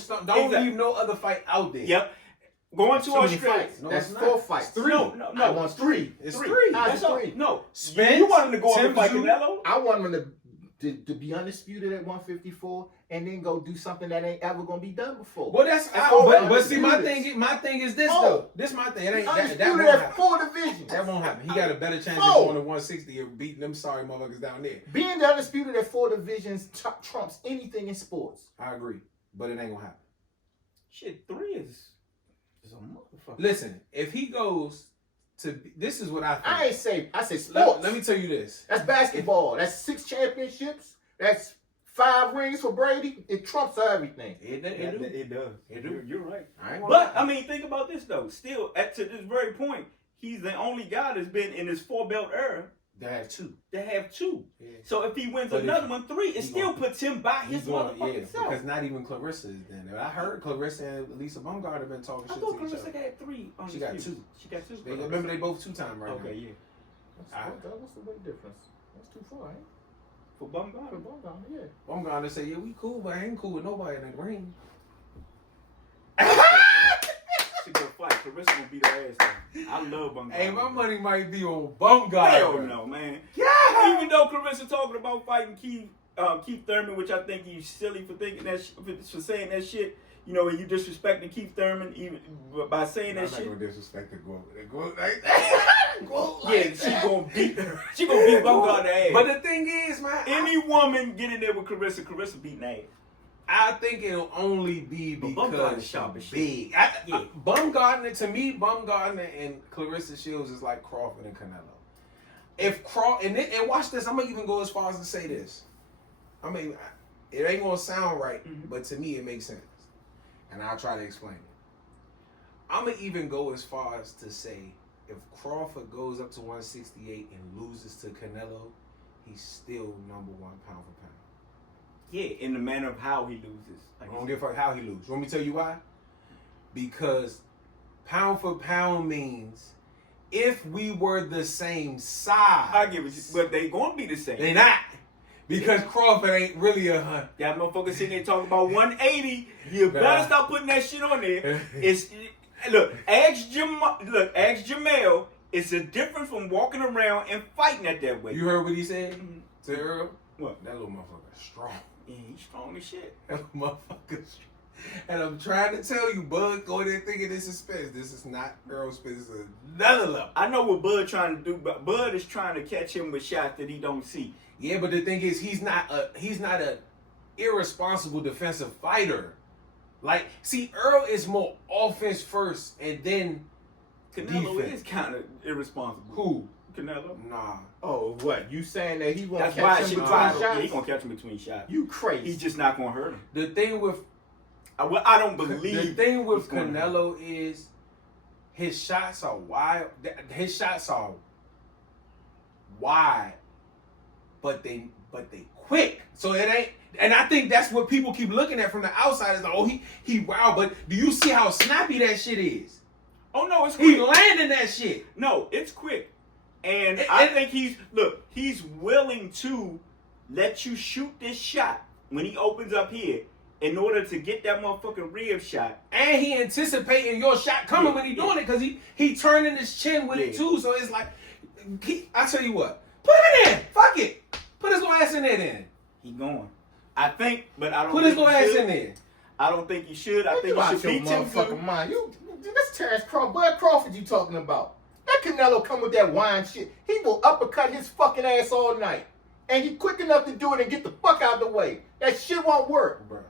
other fight out there. Yep, going to Australia. No, that's 4 fights. 3. No. I want 3. It's 3. That's all. 3. No, Spence, you wanted to go on and fight Canelo. I want him to be undisputed at 154 and then go do something that ain't ever gonna be done before. Well, but see, my thing is this though. This my thing. It ain't that won't happen. 4 divisions. That won't happen. He got a better chance of going to 160 and beating them sorry motherfuckers down there. Being the undisputed at 4 divisions trumps anything in sports. I agree, but it ain't gonna happen. Shit, 3 is a motherfucker. Listen, if he goes to, this is what I think. I say sports. Let me tell you this. That's basketball. That's 6 championships. That's 5 rings for Brady. It trumps everything. It does. You're right. But I mean, think about this though. Still, to this very point, he's the only guy that's been in this 4-belt era that have 2. Yeah. So if he wins another one, 3, it still puts him by his motherfucking self. Because not even Clarissa is in there. I heard Clarissa and Lisa Bumgarner have been talking shit to each other. I thought Clarissa had 3. She got 2. She got 2. Remember, they both 2-time right now. Okay, yeah. What's the weight difference? That's too far, ain't it? For Bumgarner? For Bumgarner, yeah. Bumgarner say, yeah, we cool, but I ain't cool with nobody in the ring. She gonna fight. Clarissa gonna beat her ass down. I love Bumgarner. Hey, my money might be on Bumgarner. Hell no, man. Yeah. even though Clarissa talking about fighting Keith Thurman, which I think he's silly for thinking that for saying that shit. You know, and you disrespecting Keith Thurman even by saying that shit. I'm not gonna disrespect the go like that. Yeah, she gonna beat her. She gonna beat Bumgarner ass. But the thing is, man, any woman get in there with Clarissa beating ass. I think it'll only be because she's big. Bumgarner, to me, Bumgarner and Clarissa Shields is like Crawford and Canelo. If Crawford and watch this, I'm gonna even go as far as to say this. I mean, it ain't gonna sound right, but to me, it makes sense. And I'll try to explain it. I'm going to even go as far as to say if Crawford goes up to 168 and loses to Canelo, he's still number one pound for pound. Yeah, in the manner of how he loses. I don't give a fuck how he loses. Want me to tell you why? Because pound for pound means if we were the same size. I give it to you, but they going to be the same. They not. Because Crawford ain't really a hunt. That motherfucker sitting there talking about 180. You better stop putting that shit on there. Ask Jamel. It's a difference from walking around and fighting at that way. You heard what he said to Earl? What? That little motherfucker strong. Yeah, he's strong as shit. That little motherfucker strong. And I'm trying to tell you, Bud, go there thinking this is Spence. This is not Earl Spence. This is another level. I know what Bud trying to do, but Bud is trying to catch him with shots that he don't see. Yeah, but the thing is, he's not a irresponsible defensive fighter. Like, see, Earl is more offense first, and then Canelo defense. is kind of irresponsible. Who? Canelo? Nah. Oh, what? You saying that he won't That's catch why him shit between shots. shots? Yeah, he gonna catch him between shots. You crazy. He's just not gonna hurt him. The thing with I don't believe. the thing with Canelo is his shots are wide. His shots are wide, but they quick. So it ain't. And I think that's what people keep looking at from the outside. Is like, oh, he wild. But do you see how snappy that shit is? Oh no, it's quick. He landing that shit. No, it's quick. And I think he's willing to let you shoot this shot when he opens up here in order to get that motherfucking rib shot. And he anticipating your shot coming when he doing it because he turning his chin with it too. So it's like, I tell you what, put it in. Fuck it. Put his little ass in there then. He going. I think, but I don't Put think his little ass in there. I don't think you should. I think you should beat him motherfucking mind. That's Terrence Crawford. Bud Crawford you talking about. That Canelo come with that wine shit. He will uppercut his fucking ass all night. And he quick enough to do it and get the fuck out of the way. That shit won't work. Bro.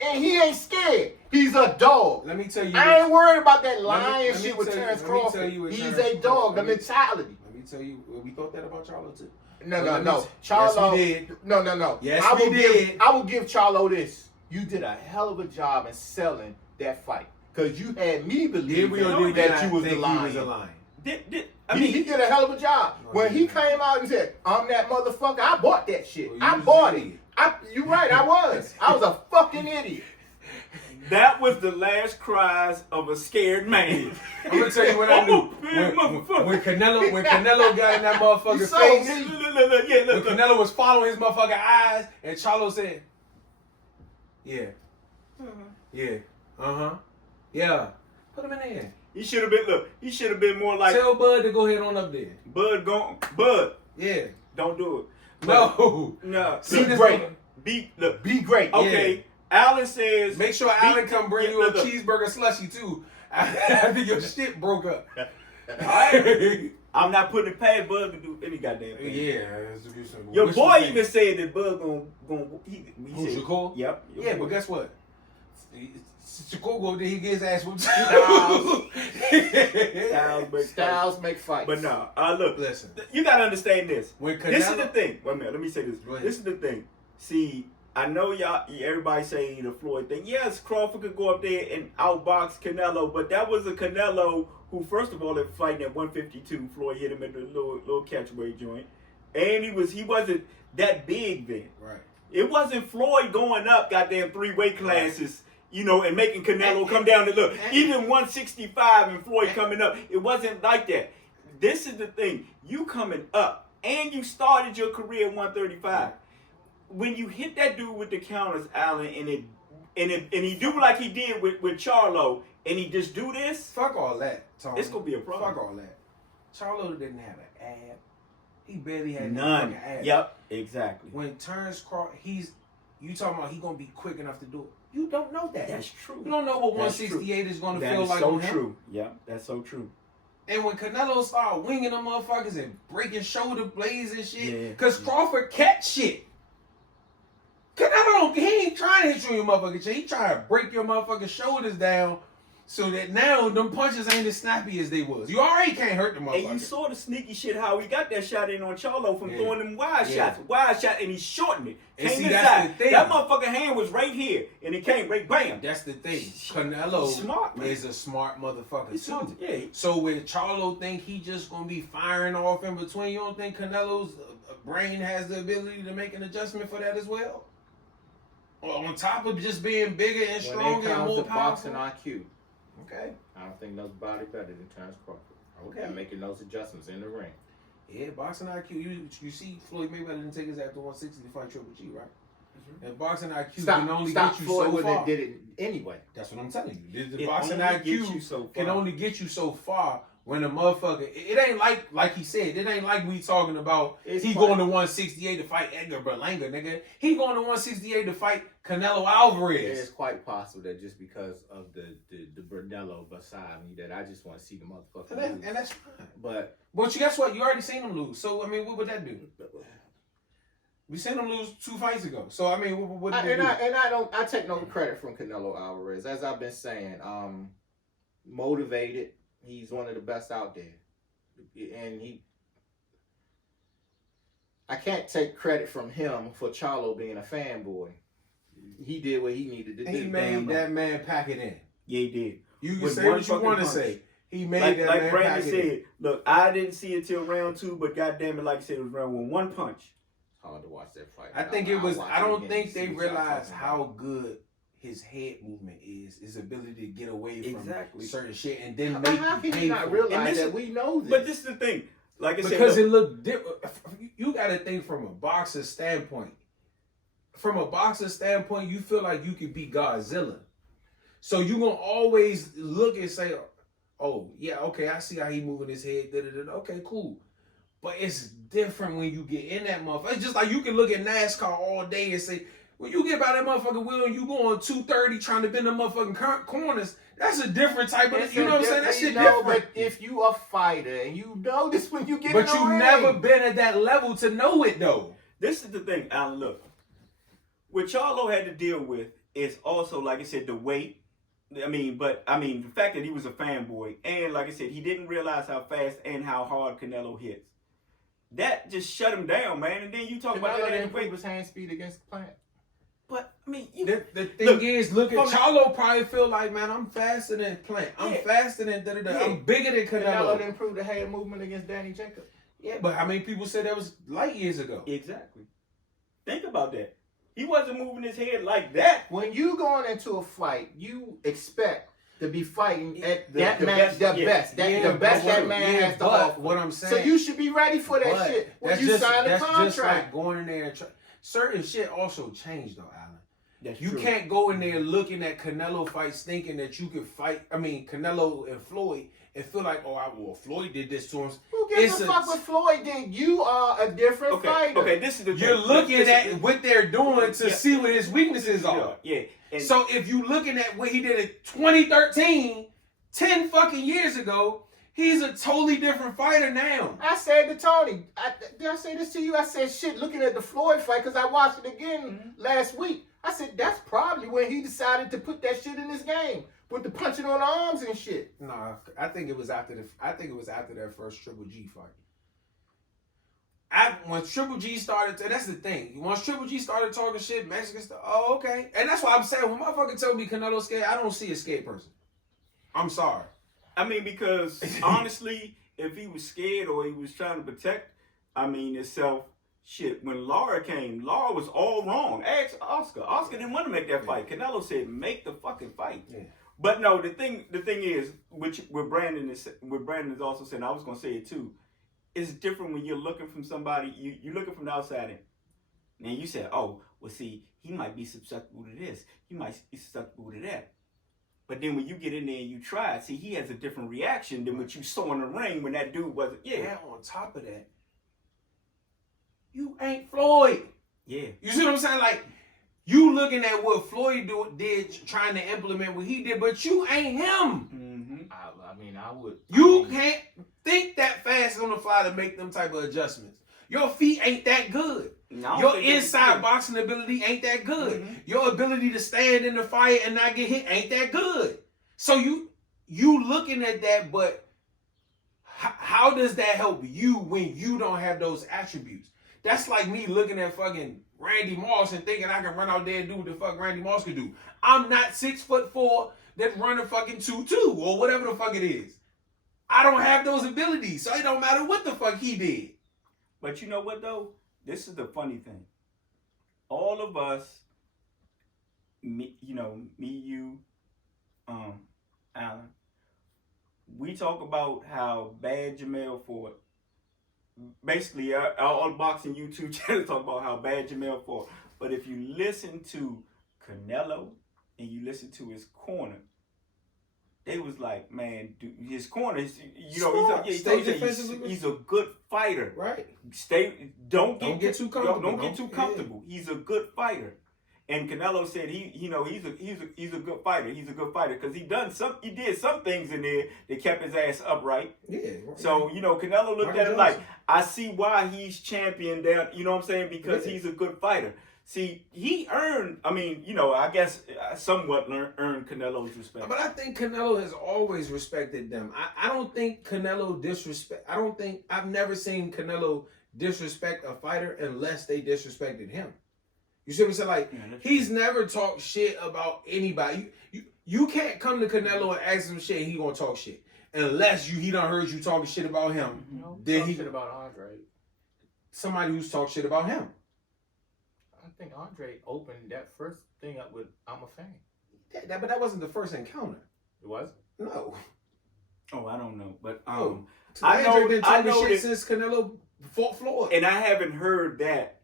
And he ain't scared. He's a dog. Let me tell you. I ain't worried about that lying let me shit with tell you- Terrence let me tell Crawford. you what He's Terrence a dog. Crawford- The mentality. Let me tell you, we thought that about Charlo too. No. Yes, Charlo. we did. No. Yes, we did. I will give Charlo this. You did a hell of a job in selling that fight. Because you had me believe that you was the lion. He did a hell of a job. When he came out and said, I'm that motherfucker, I bought that shit. I bought it. You're right, I was. I was a fucking idiot. That was the last cries of a scared man. I'm gonna tell you what I knew. When Canelo got in that motherfucker's face, when Canelo was following his motherfucking eyes, and Charlo said, "Yeah, yeah, put him in there." He should have been. Look, he should have been more like. Tell Bud to go ahead on up there. Bud. Yeah. Don't do it. No. See this great. Be great. Okay. Yeah. Alan says. Make sure Alan come bring you a cheeseburger slushy too. I think your shit broke up. Alright. I'm not putting it past Bud to do any goddamn thing. Yeah. Your boy even said that Bud gonna he Who's Shakur? Yep. Yeah, but guess what? Shakur go there, he gets ass whooped. Styles make fights. But no, look. Listen. You gotta understand this. This is the Canelo- thing. Wait a minute. Let me say this. This is the thing. See, I know everybody say the Floyd thing. Yes, Crawford could go up there and outbox Canelo, but that was a Canelo who, first of all, at fighting at 152, Floyd hit him at the little catchweight joint, and he wasn't that big then. Right. It wasn't Floyd going up goddamn 3 weight classes, and making Canelo come down to look. Even 165 and Floyd coming up, it wasn't like that. This is the thing. You coming up, and you started your career at 135. When you hit that dude with the counters, Allen, and he do like he did with Charlo, and he just do this, Fuck all that, Tony. it's gonna be a problem. Fuck all that. Charlo didn't have an ab. He barely had none. Fucking ass. Yep, exactly. When Terrence Crawford, you talking about he gonna be quick enough to do it. You don't know that. That's true. You don't know what 168 is gonna feel like. That's on so him. true. Yeah, that's so true. And when Canelo started winging them motherfuckers and breaking shoulder blades and shit, Yeah. cause Crawford catch shit. Canelo he ain't trying to hit you in your motherfucking shit. He trying to break your motherfucking shoulders down so that now them punches ain't as snappy as they was. You already can't hurt the motherfucker. And you saw the sneaky shit how he got that shot in on Charlo from throwing them wide Yeah. shot, and he shortened it. And Came see, inside. that's the thing. That motherfucking hand was right here, and it came right bam. That's the thing. Canelo Smart, man. is a smart motherfucker He's too. smart, yeah. So when Charlo think he just gonna be firing off in between, you don't think Canelo's brain has the ability to make an adjustment for that as well? Or on top of just being bigger and When stronger it and comes more to boxing powerful. IQ, Okay. I don't think nobody better than Terrence Crawford. Okay. At making those adjustments in the ring. Yeah, boxing IQ. You see, Floyd Mayweather didn't take his after 160 to fight Triple G, right? And boxing IQ can only get you Floyd so far. did it anyway. That's what I'm telling you. The It boxing only gets you IQ so can far. only get you so far when a motherfucker. It ain't like he said. It ain't like we talking about. It's He fine. going to 168 to fight Edgar Berlanga, nigga. He going to 168 to fight Canelo Alvarez. It's quite possible that just because of the Bernello beside me that I just want to see the motherfucker lose. And that's fine. But But you guess what? You already seen him lose. So I mean, what would that do? We seen him lose 2 fights ago. So I mean, what did they do? I take no credit from Canelo Alvarez. As I've been saying, motivated. He's one of the best out there. And I can't take credit from him for Charlo being a fanboy. He did what he needed to do. He made that man pack it in. Yeah, he did. You can With say one what you fucking want to punch. say. He made that Like man Brandon pack it in. said, look, I didn't see it till round 2, but goddamn it, like I said, it was round 1 punch. It's hard to watch that fight. I think it was. I don't think they realized realized how good his head movement is. His ability to get away from Exactly. certain shit and then How make can you you pay not for it. realize that we know this? But this is the thing. Like I said, Because look, it looked different. You got to think from a boxer's standpoint. From a boxer's standpoint, you feel like you could be Godzilla. So you gonna always look and say, "Oh yeah, okay, I see how he moving his head." Da-da-da. Okay, cool. But it's different when you get in that motherfucker. It's just like you can look at NASCAR all day and say, when you get by that motherfucking wheel and you going 230 trying to bend the motherfucking corners, that's a different type of, you know what I'm saying? That shit different. But if you a fighter and you know this when you get But in the you ring. never been at that level to know it though. this is the thing, Alan. Look, what Charlo had to deal with is also, like I said, the weight. The fact that he was a fanboy, and like I said, he didn't realize how fast and how hard Canelo hits. That just shut him down, man. And then you talk about Canelo that didn't in the weight. improve his hand speed against the Plant. But I mean, The thing is, look at Charlo probably feel like, man, I'm faster than Plant. I'm faster than da-da-da. Yeah. I'm bigger than Canelo Canelo. didn't improve the hand movement against Danny Jacobs. Yeah, but how many people said that was light years ago? Exactly. Think about that. He wasn't moving his head like that. When you going into a fight, you expect to be fighting at The that man, best, the yeah. best, that, Yeah, the best but that man has to offer. what I'm So saying, you should be ready for that but shit when that's you just, sign a that's contract. just like going in there and certain shit also changed though, Alan. That's You true. can't go in there looking at Canelo fights thinking that you could fight. I mean, Canelo and Floyd, and feel like, Floyd did this to him. Who gives a fuck what Floyd did? You are a different fighter. Okay, this is the You're thing. looking This at is- what they're doing to Yeah. see what his weaknesses are. Yeah. And So if you looking at what he did in 2013, 10 fucking years ago, he's a totally different fighter now. I said to Tony, did I say this to you? I said, shit, looking at the Floyd fight, because I watched it again last week. I said, that's probably when he decided to put that shit in his game. With the punching on the arms and shit. Nah, I think it was after that first Triple G fight. When Triple G started, that's the thing. Once Triple G started talking shit, Mexican stuff, oh, okay. And that's why I'm saying, when motherfucker tell me Canelo's scared, I don't see a scared person. I'm sorry. I mean, because honestly, if he was scared or he was trying to protect, himself, shit, when Laura came, Laura was all wrong. Ask Oscar. Oscar didn't want to make that fight. Canelo said, make the fucking fight. Yeah. But no, the thing is, what Brandon is also saying, I was gonna say it too. It's different when you're looking from somebody, you're looking from the outside in. And you said, oh, well, see, he might be susceptible to this. He might be susceptible to that. But then when you get in there and you try it, see, he has a different reaction than what you saw in the ring when that dude wasn't. Yeah. And on top of that, you ain't Floyd. Yeah. You see what I'm saying? Like, you looking at what Floyd did, trying to implement what he did, but you ain't him. Mm-hmm. I mean, I would. You can't think that fast on the fly to make them type of adjustments. Your feet ain't that good. Your inside boxing ability ain't that good. Mm-hmm. Your ability to stand in the fight and not get hit ain't that good. So you looking at that, but how does that help you when you don't have those attributes? That's like me looking at fucking Randy Moss and thinking I can run out there and do what the fuck Randy Moss can do. I'm not 6'4" that run a fucking 2-2 or whatever the fuck it is. I don't have those abilities, so it don't matter what the fuck he did. But you know what though? This is the funny thing. All of us, me, you, Alan, we talk about how bad Jamel fought. Basically, all boxing YouTube channels talk about how bad Jamel fought. But if you listen to Canelo and you listen to his corner, they was like, man, dude, his corner, he's a good fighter. Right. Don't get too comfortable. Don't get too comfortable. He's a good fighter. And Canelo said he's a good fighter. He's a good fighter because he did some things in there that kept his ass upright. Yeah. Right. So, Canelo looked at him like, I see why he's champion down, you know what I'm saying? Because he's a good fighter. See, he earned, I guess somewhat earned Canelo's respect. But I think Canelo has always respected them. I don't think Canelo I've never seen Canelo disrespect a fighter unless they disrespected him. You see what I'm saying? Like, he's never talked shit about anybody. You can't come to Canelo and ask him shit and he gonna talk shit. Unless he done heard you talking shit about him. Then he shit about Andre. Somebody who's talked shit about him. I think Andre opened that first thing up with "I'm a fan." But that wasn't the first encounter. It was? No. Oh, I don't know, but I know been talking shit since Canelo fought Floyd, and I haven't heard that,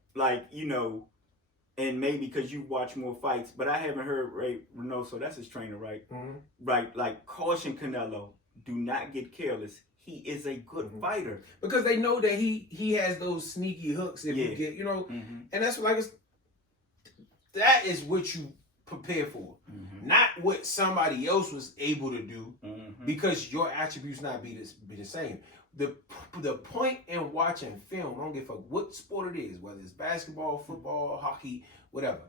and maybe because you watch more fights, but I haven't heard Ray Reynoso. That's his trainer, right? Mm-hmm. Right, like caution Canelo, do not get careless. He is a good fighter because they know that he has those sneaky hooks. If you get, and that's that is what you prepare for, not what somebody else was able to do, because your attributes not be the same. The point in watching film, I don't give a fuck what sport it is, whether it's basketball, football, hockey, whatever.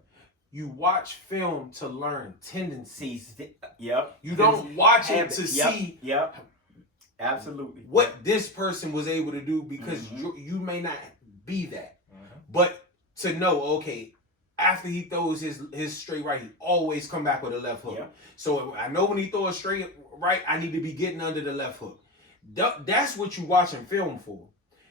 You watch film to learn tendencies. Yep. You don't watch it to see. Yep. Absolutely. What this person was able to do, because you may not be that, but to know, okay, after he throws his straight right, he always come back with a left hook. Yep. So I know when he throws a straight right, I need to be getting under the left hook. That's what you watching film for.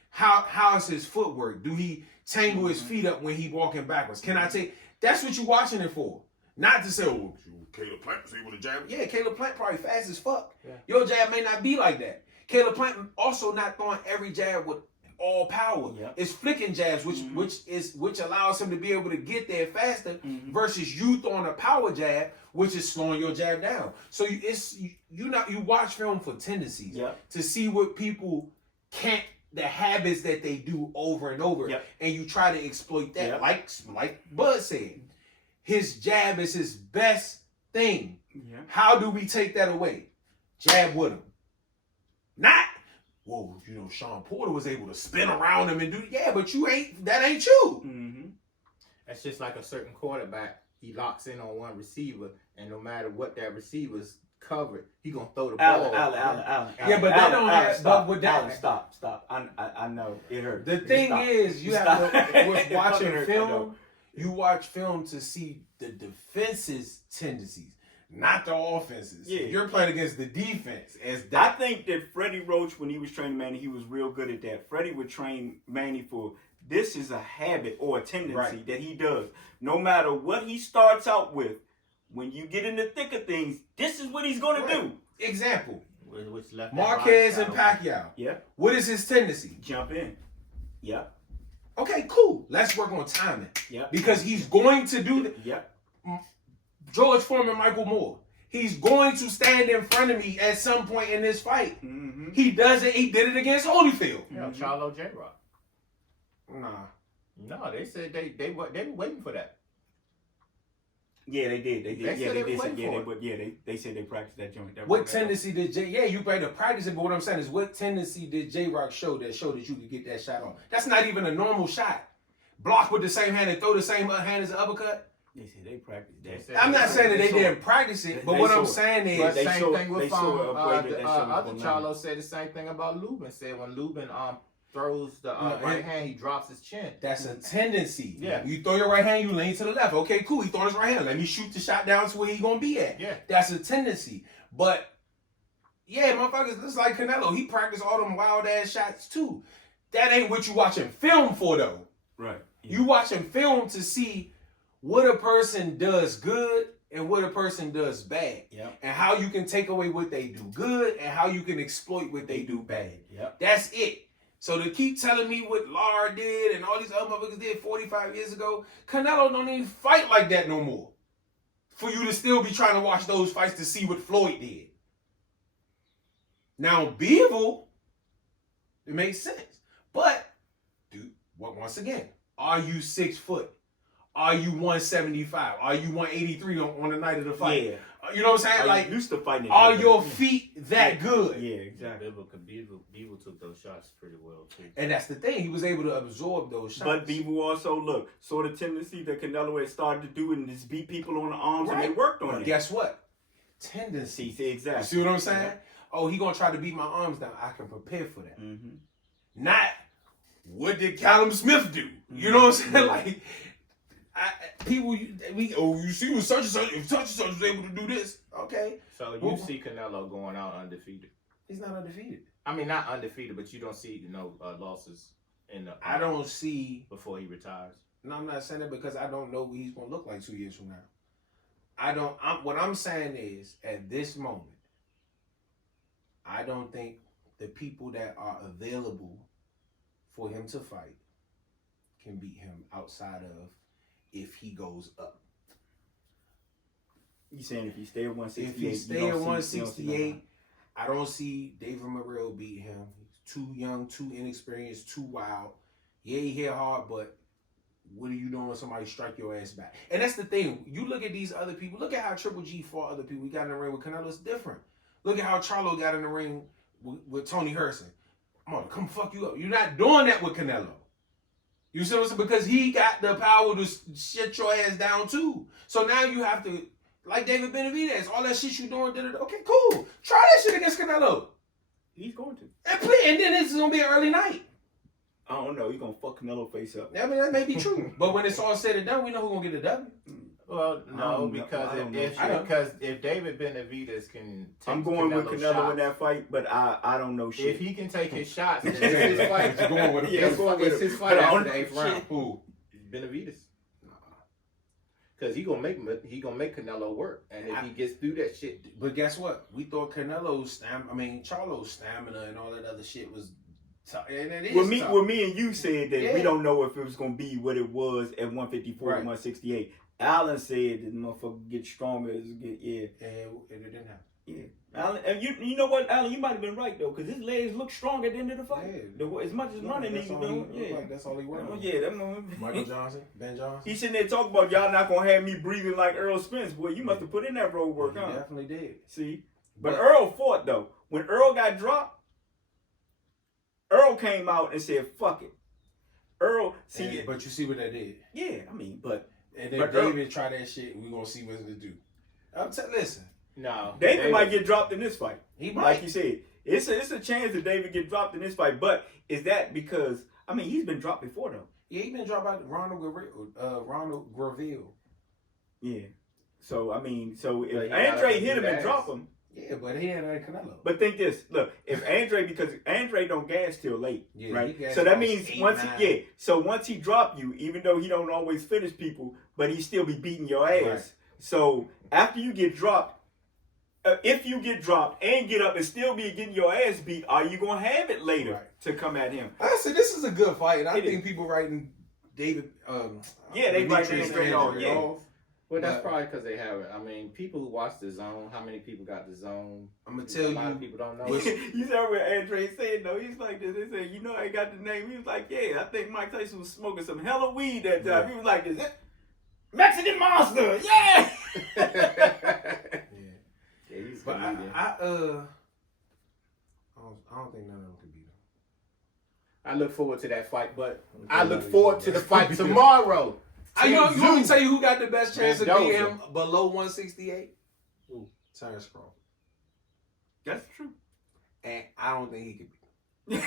How is his footwork? Do he tangle his feet up when he walking backwards? Can I take? That's what you watching it for. Not to say, oh, Caleb Plant was able to jab. Yeah, Caleb Plant probably fast as fuck. Yeah. Your jab may not be like that. Caleb Plant also not throwing every jab with all power. Yep. It's flicking jabs, which allows him to be able to get there faster, versus you throwing a power jab, which is slowing your jab down. So you watch film for tendencies, to see what people can't, the habits that they do over and over, and you try to exploit that. Like Bud said, his jab is his best thing. How do we take that away? Jab with him. Not, whoa, Sean Porter was able to spin around him and do, but that ain't you. That's just like a certain quarterback. He locks in on one receiver, and no matter what that receiver's covered, he gonna throw the ball. Alan. Yeah, but they don't have. Stop. But with that, stop. I know it hurts. The thing is, you have to watching film. You watch film to see the defense's tendencies, not the offenses. Yeah. You're playing against the defense. I think that Freddie Roach, when he was training Manny, he was real good at that. Freddie would train Manny for, this is a habit or a tendency that he does. No matter what he starts out with, when you get in the thick of things, this is what he's going to do. Example. Which left Marquez and Pacquiao. Yeah. What is his tendency? Jump in. Yeah. Okay, cool. Let's work on timing. Yeah. Because he's going to do that. Yeah. George Foreman, Michael Moore. He's going to stand in front of me at some point in this fight. He does it. He did it against Holyfield. Charlo J-Rock. Nah. No, they said they were waiting for that. Yeah, they did. They They said they did. were waiting for They said they practiced that joint. What tendency did J? Yeah, you better practice it. But what I'm saying is, what tendency did J Rock show that you could get that shot on? That's not even a normal shot. Block with the same hand and throw the same hand as the uppercut. They said they practiced that. I'm not saying that they didn't practice it, but what I'm saying is, but the same thing with the other Charlo said the same thing about Lubin. Said when Lubin throws the right hand, he drops his chin. That's a tendency. Yeah. You throw your right hand, you lean to the left. Okay, cool. He throwing his right hand. Let me shoot the shot down to where he gonna be at. Yeah. That's a tendency. But yeah, motherfuckers, it's like Canelo. He practiced all them wild ass shots too. That ain't what you watching film for though. Right. Yeah. You watching film to see what a person does good and what a person does bad. Yep. And how you can take away what they do good and how you can exploit what they do bad. Yep. That's it. So to keep telling me what Lar did and all these other motherfuckers did 45 years ago, Canelo don't even fight like that no more. For you to still be trying to watch those fights to see what Floyd did. Now, Bivol, it makes sense. But, dude, once again, are you 6 foot? Are you 175? Are you 183 on the night of the fight? Yeah. You know what I'm saying? Like, used to fighting. Are your feet that good? Yeah, exactly. Bivol took those shots pretty well too. And that's the thing. He was able to absorb those shots. But Bivol also, saw the tendency that Canelo had started to do and just beat people on the arms, and they worked on it. Guess what? Tendency. Exactly. You see what I'm saying? Yeah. Oh, he gonna try to beat my arms down. I can prepare for that. Mm-hmm. Not what did Callum Smith do? You know what I'm saying? Mm-hmm. Like, you see what such and such, if such and such was able to do this, okay. So you see Canelo going out undefeated. He's not undefeated. I mean, not undefeated, but you don't see losses in the. I don't see before he retires. No, I'm not saying that because I don't know what he's gonna look like 2 years from now. What I'm saying is, at this moment, I don't think the people that are available for him to fight can beat him outside of if he goes up. You saying if he stay at 168? If he stay at 168, I don't see David Morrell beat him. He's too young, too inexperienced, too wild. Yeah, he hit hard, but what are you doing when somebody strike your ass back? And that's the thing. You look at these other people. Look at how Triple G fought other people. He got in the ring with Canelo. It's different. Look at how Charlo got in the ring with Tony Hurson. I'm gonna come fuck you up. You're not doing that with Canelo. You see what I'm saying? Because he got the power to shut your ass down too. So now you have to, like David Benavidez, all that shit you doing. Okay, cool. Try that shit against Canelo. He's going to. And then this is gonna be an early night. I don't know. He's gonna fuck Canelo face up. I mean, that may be true. But when it's all said and done, we know who's gonna get the W. Well, no, because if David Benavidez can take I'm going Canelo with Canelo shots, in that fight, but I don't know shit. If he can take his shots, it's his fight. Going with him. It's his fight after the 8th round. Who? Benavidez. Because he gonna make Canelo work, and if he gets through that shit. But guess what? We thought Charlo's stamina and all that other shit was. And it is Well, me and you said that we don't know if it was gonna be what it was at 154 right. and 168. Alan said that motherfucker get stronger as it get And it didn't happen. Yeah. Alan, and you know what, Alan, you might have been right though, because his legs look strong at the end of the fight. Yeah. As much as running, that's all he worked on. Yeah, Michael Johnson, Ben Johnson. He's sitting there talking about y'all not gonna have me breathing like Earl Spence. Boy, you must have put in that road work, huh? He definitely did. See, but Earl fought though. When Earl got dropped, Earl came out and said, "Fuck it." Earl, but you see what that did. Yeah, I mean, but. And if David try that shit, we're gonna see what to do. Listen. No. David might get dropped in this fight. He might. Like you said. It's a chance that David get dropped in this fight. But is that because he's been dropped before though? Yeah, he's been dropped by Ronald Graville. Yeah. So if Andre hit him and drop him. Yeah, but he ain't like Canelo. But think this, look, if because Andre don't gas till late, right? So that means once he drop you, even though he don't always finish people, but he still be beating your ass. Right. So after you get dropped, if you get dropped and get up and still be getting your ass beat, are you gonna have it later to come at him? I said this is a good fight, and I think people writing David. They writing straight off. Yeah. Well, that's probably because they have it. I mean, people who watch the Zone, how many people got the Zone? I'm gonna tell you. A lot of people don't know. You saw what Andre said though. He's like this. They said, you know, I got the name. He was like, yeah, I think Mike Tyson was smoking some hella weed that time. He was like this. Mexican monster, yeah. He's but I don't think none of them can beat him. I look forward to that fight, but I look forward to the fight tomorrow. You want me to tell you who got the best chance of beating him below 168? Who? Terrence Crawford. That's true. And I don't think he could beat him.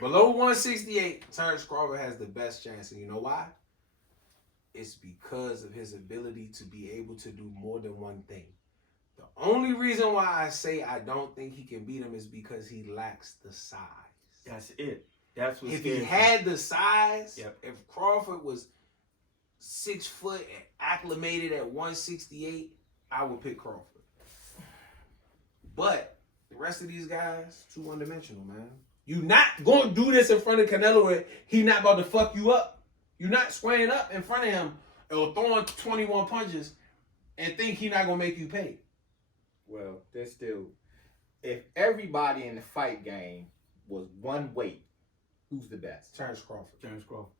Below 168, Terrence Crawford has the best chance. And you know why? It's because of his ability to be able to do more than one thing. The only reason why I say I don't think he can beat him is because he lacks the size. That's it. That's what. If he had the size, yep. If Crawford was 6 foot and acclimated at 168, I would pick Crawford. But the rest of these guys, too one-dimensional, man. You not going to do this in front of Canelo and he not about to fuck you up. You're not squaring up in front of him or throwing 21 punches and think he not going to make you pay. Well, there's still... If everybody in the fight game was one weight, who's the best? Terrence Crawford. Terrence Crawford.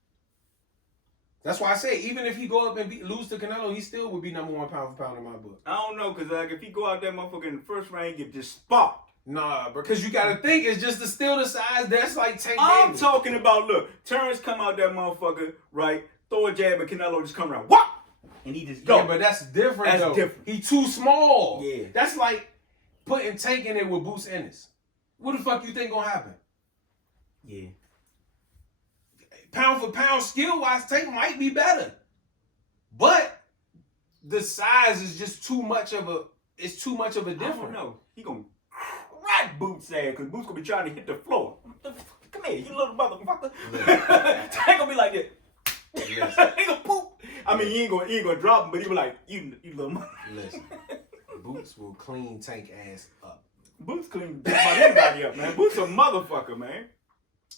That's why I say, even if he go up and lose to Canelo, he still would be number 1 pound for pound in my book. I don't know, because like, if he go out that motherfucker in the first round, he get just sparked. Nah, because you got to think, it's just still the size. That's like Tank I'm Davis. talking about, look, Terrence come out that motherfucker, right? Throw a jab and Canelo just come around. What? And he just go. Yeah, but that's different, That's though. different. He too small. Yeah. That's like putting Tank in it with Boots Ennis. What the fuck you think gonna happen? Yeah. Pound for pound, skill-wise, Tank might be better. But the size is just too much of a, it's too much of a difference. I don't know. He gonna crack Boots' ass, because Boots gonna be trying to hit the floor. Come here, you little motherfucker. Tank gonna be like this. He gonna poop. I mean, he ain't gonna drop him, but he be like, you little motherfucker. Listen, Boots will clean Tank ass up. Boots clean just about everybody up, man. Boots a motherfucker, man.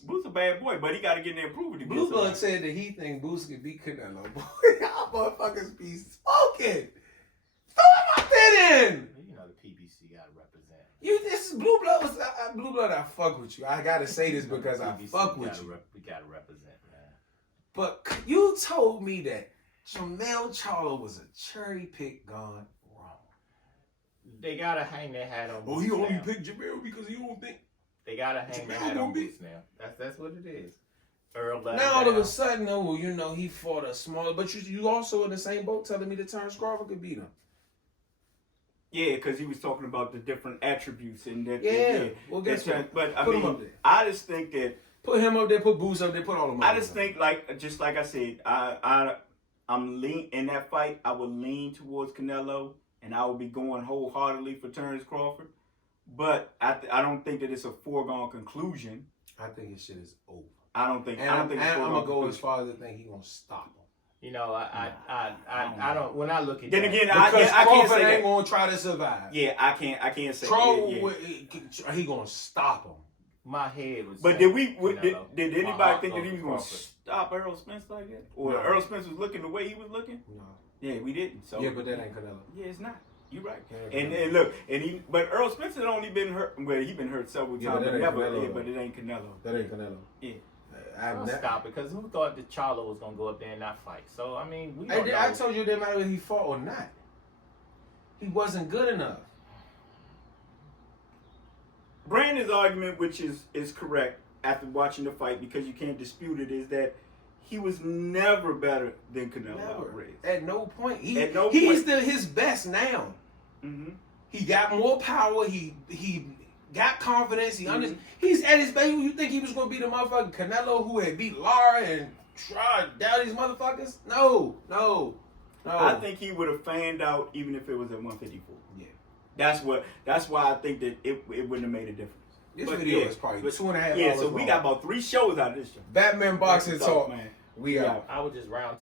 Boots a bad boy, but he got to get in there and prove it. Blue Blood said that he think Boots could beat Canelo. Boy, y'all motherfuckers be smoking. Throw him out there then. You know the PBC got to represent. This is Blue Blood. Blue Blood, I fuck with you. I got to say this because I fuck with you. We got to represent, man. But you told me that Jamel Charlo was a cherry pick gone wrong. They got to hang their hat on Boots. Oh, he only now. picked Jamel because he don't think. They got to hang their hat on Boots now. That's what it is. Earl now all of a sudden, oh, you know, he fought a smaller, but you also in the same boat telling me that Terrence Crawford could beat him. Yeah, because he was talking about the different attributes and that. Yeah, well, guess what? But I put mean, him up there. I just think that. Put him up there, put Boots up there, put all of them up I just think, just like I said, I'm lean in that fight. I would lean towards Canelo, and I would be going wholeheartedly for Terrence Crawford. But I don't think that it's a foregone conclusion. I think his shit is over. I don't think. And I'm gonna go as far as to think he's gonna stop him. You know, I don't. When I look at then that, again, because I can't Crawford say ain't that. gonna try to survive. Yeah, I can't say. Troll, he gonna stop him. my head was. But saying, did anybody think that he was gonna stop Earl Spence like that, or No. Earl Spence was looking the way he was looking? No. Yeah, we didn't. So Yeah, but that ain't Canelo. yeah, it's not. You're right. Yeah, And look, but Earl Spence had only been hurt. Well, he been hurt several Yeah, times, but but that ain't never. Canelo. Yeah, but it ain't Canelo. That ain't Canelo. Yeah. I'll stop it, because who thought that Charlo was gonna go up there and not fight? So I mean, we don't know. I told you it didn't matter whether he fought or not. He wasn't good enough. Brandon's argument, which is correct after watching the fight, because you can't dispute it, is that he was never better than Canelo Alvarez. At no point. He's his best now. Mm-hmm. He got more power. He got confidence. He's at his best. You think he was gonna beat the motherfucking Canelo who had beat Lara and tried down these motherfuckers? No. I think he would have fanned out even if it was at 154. Yeah. That's why I think that it wouldn't have made a difference. This video is probably 2.5 hours Yeah, so we long. got about 3 shows out of this show. Batman Boxing Talk. Man. We out. I would just round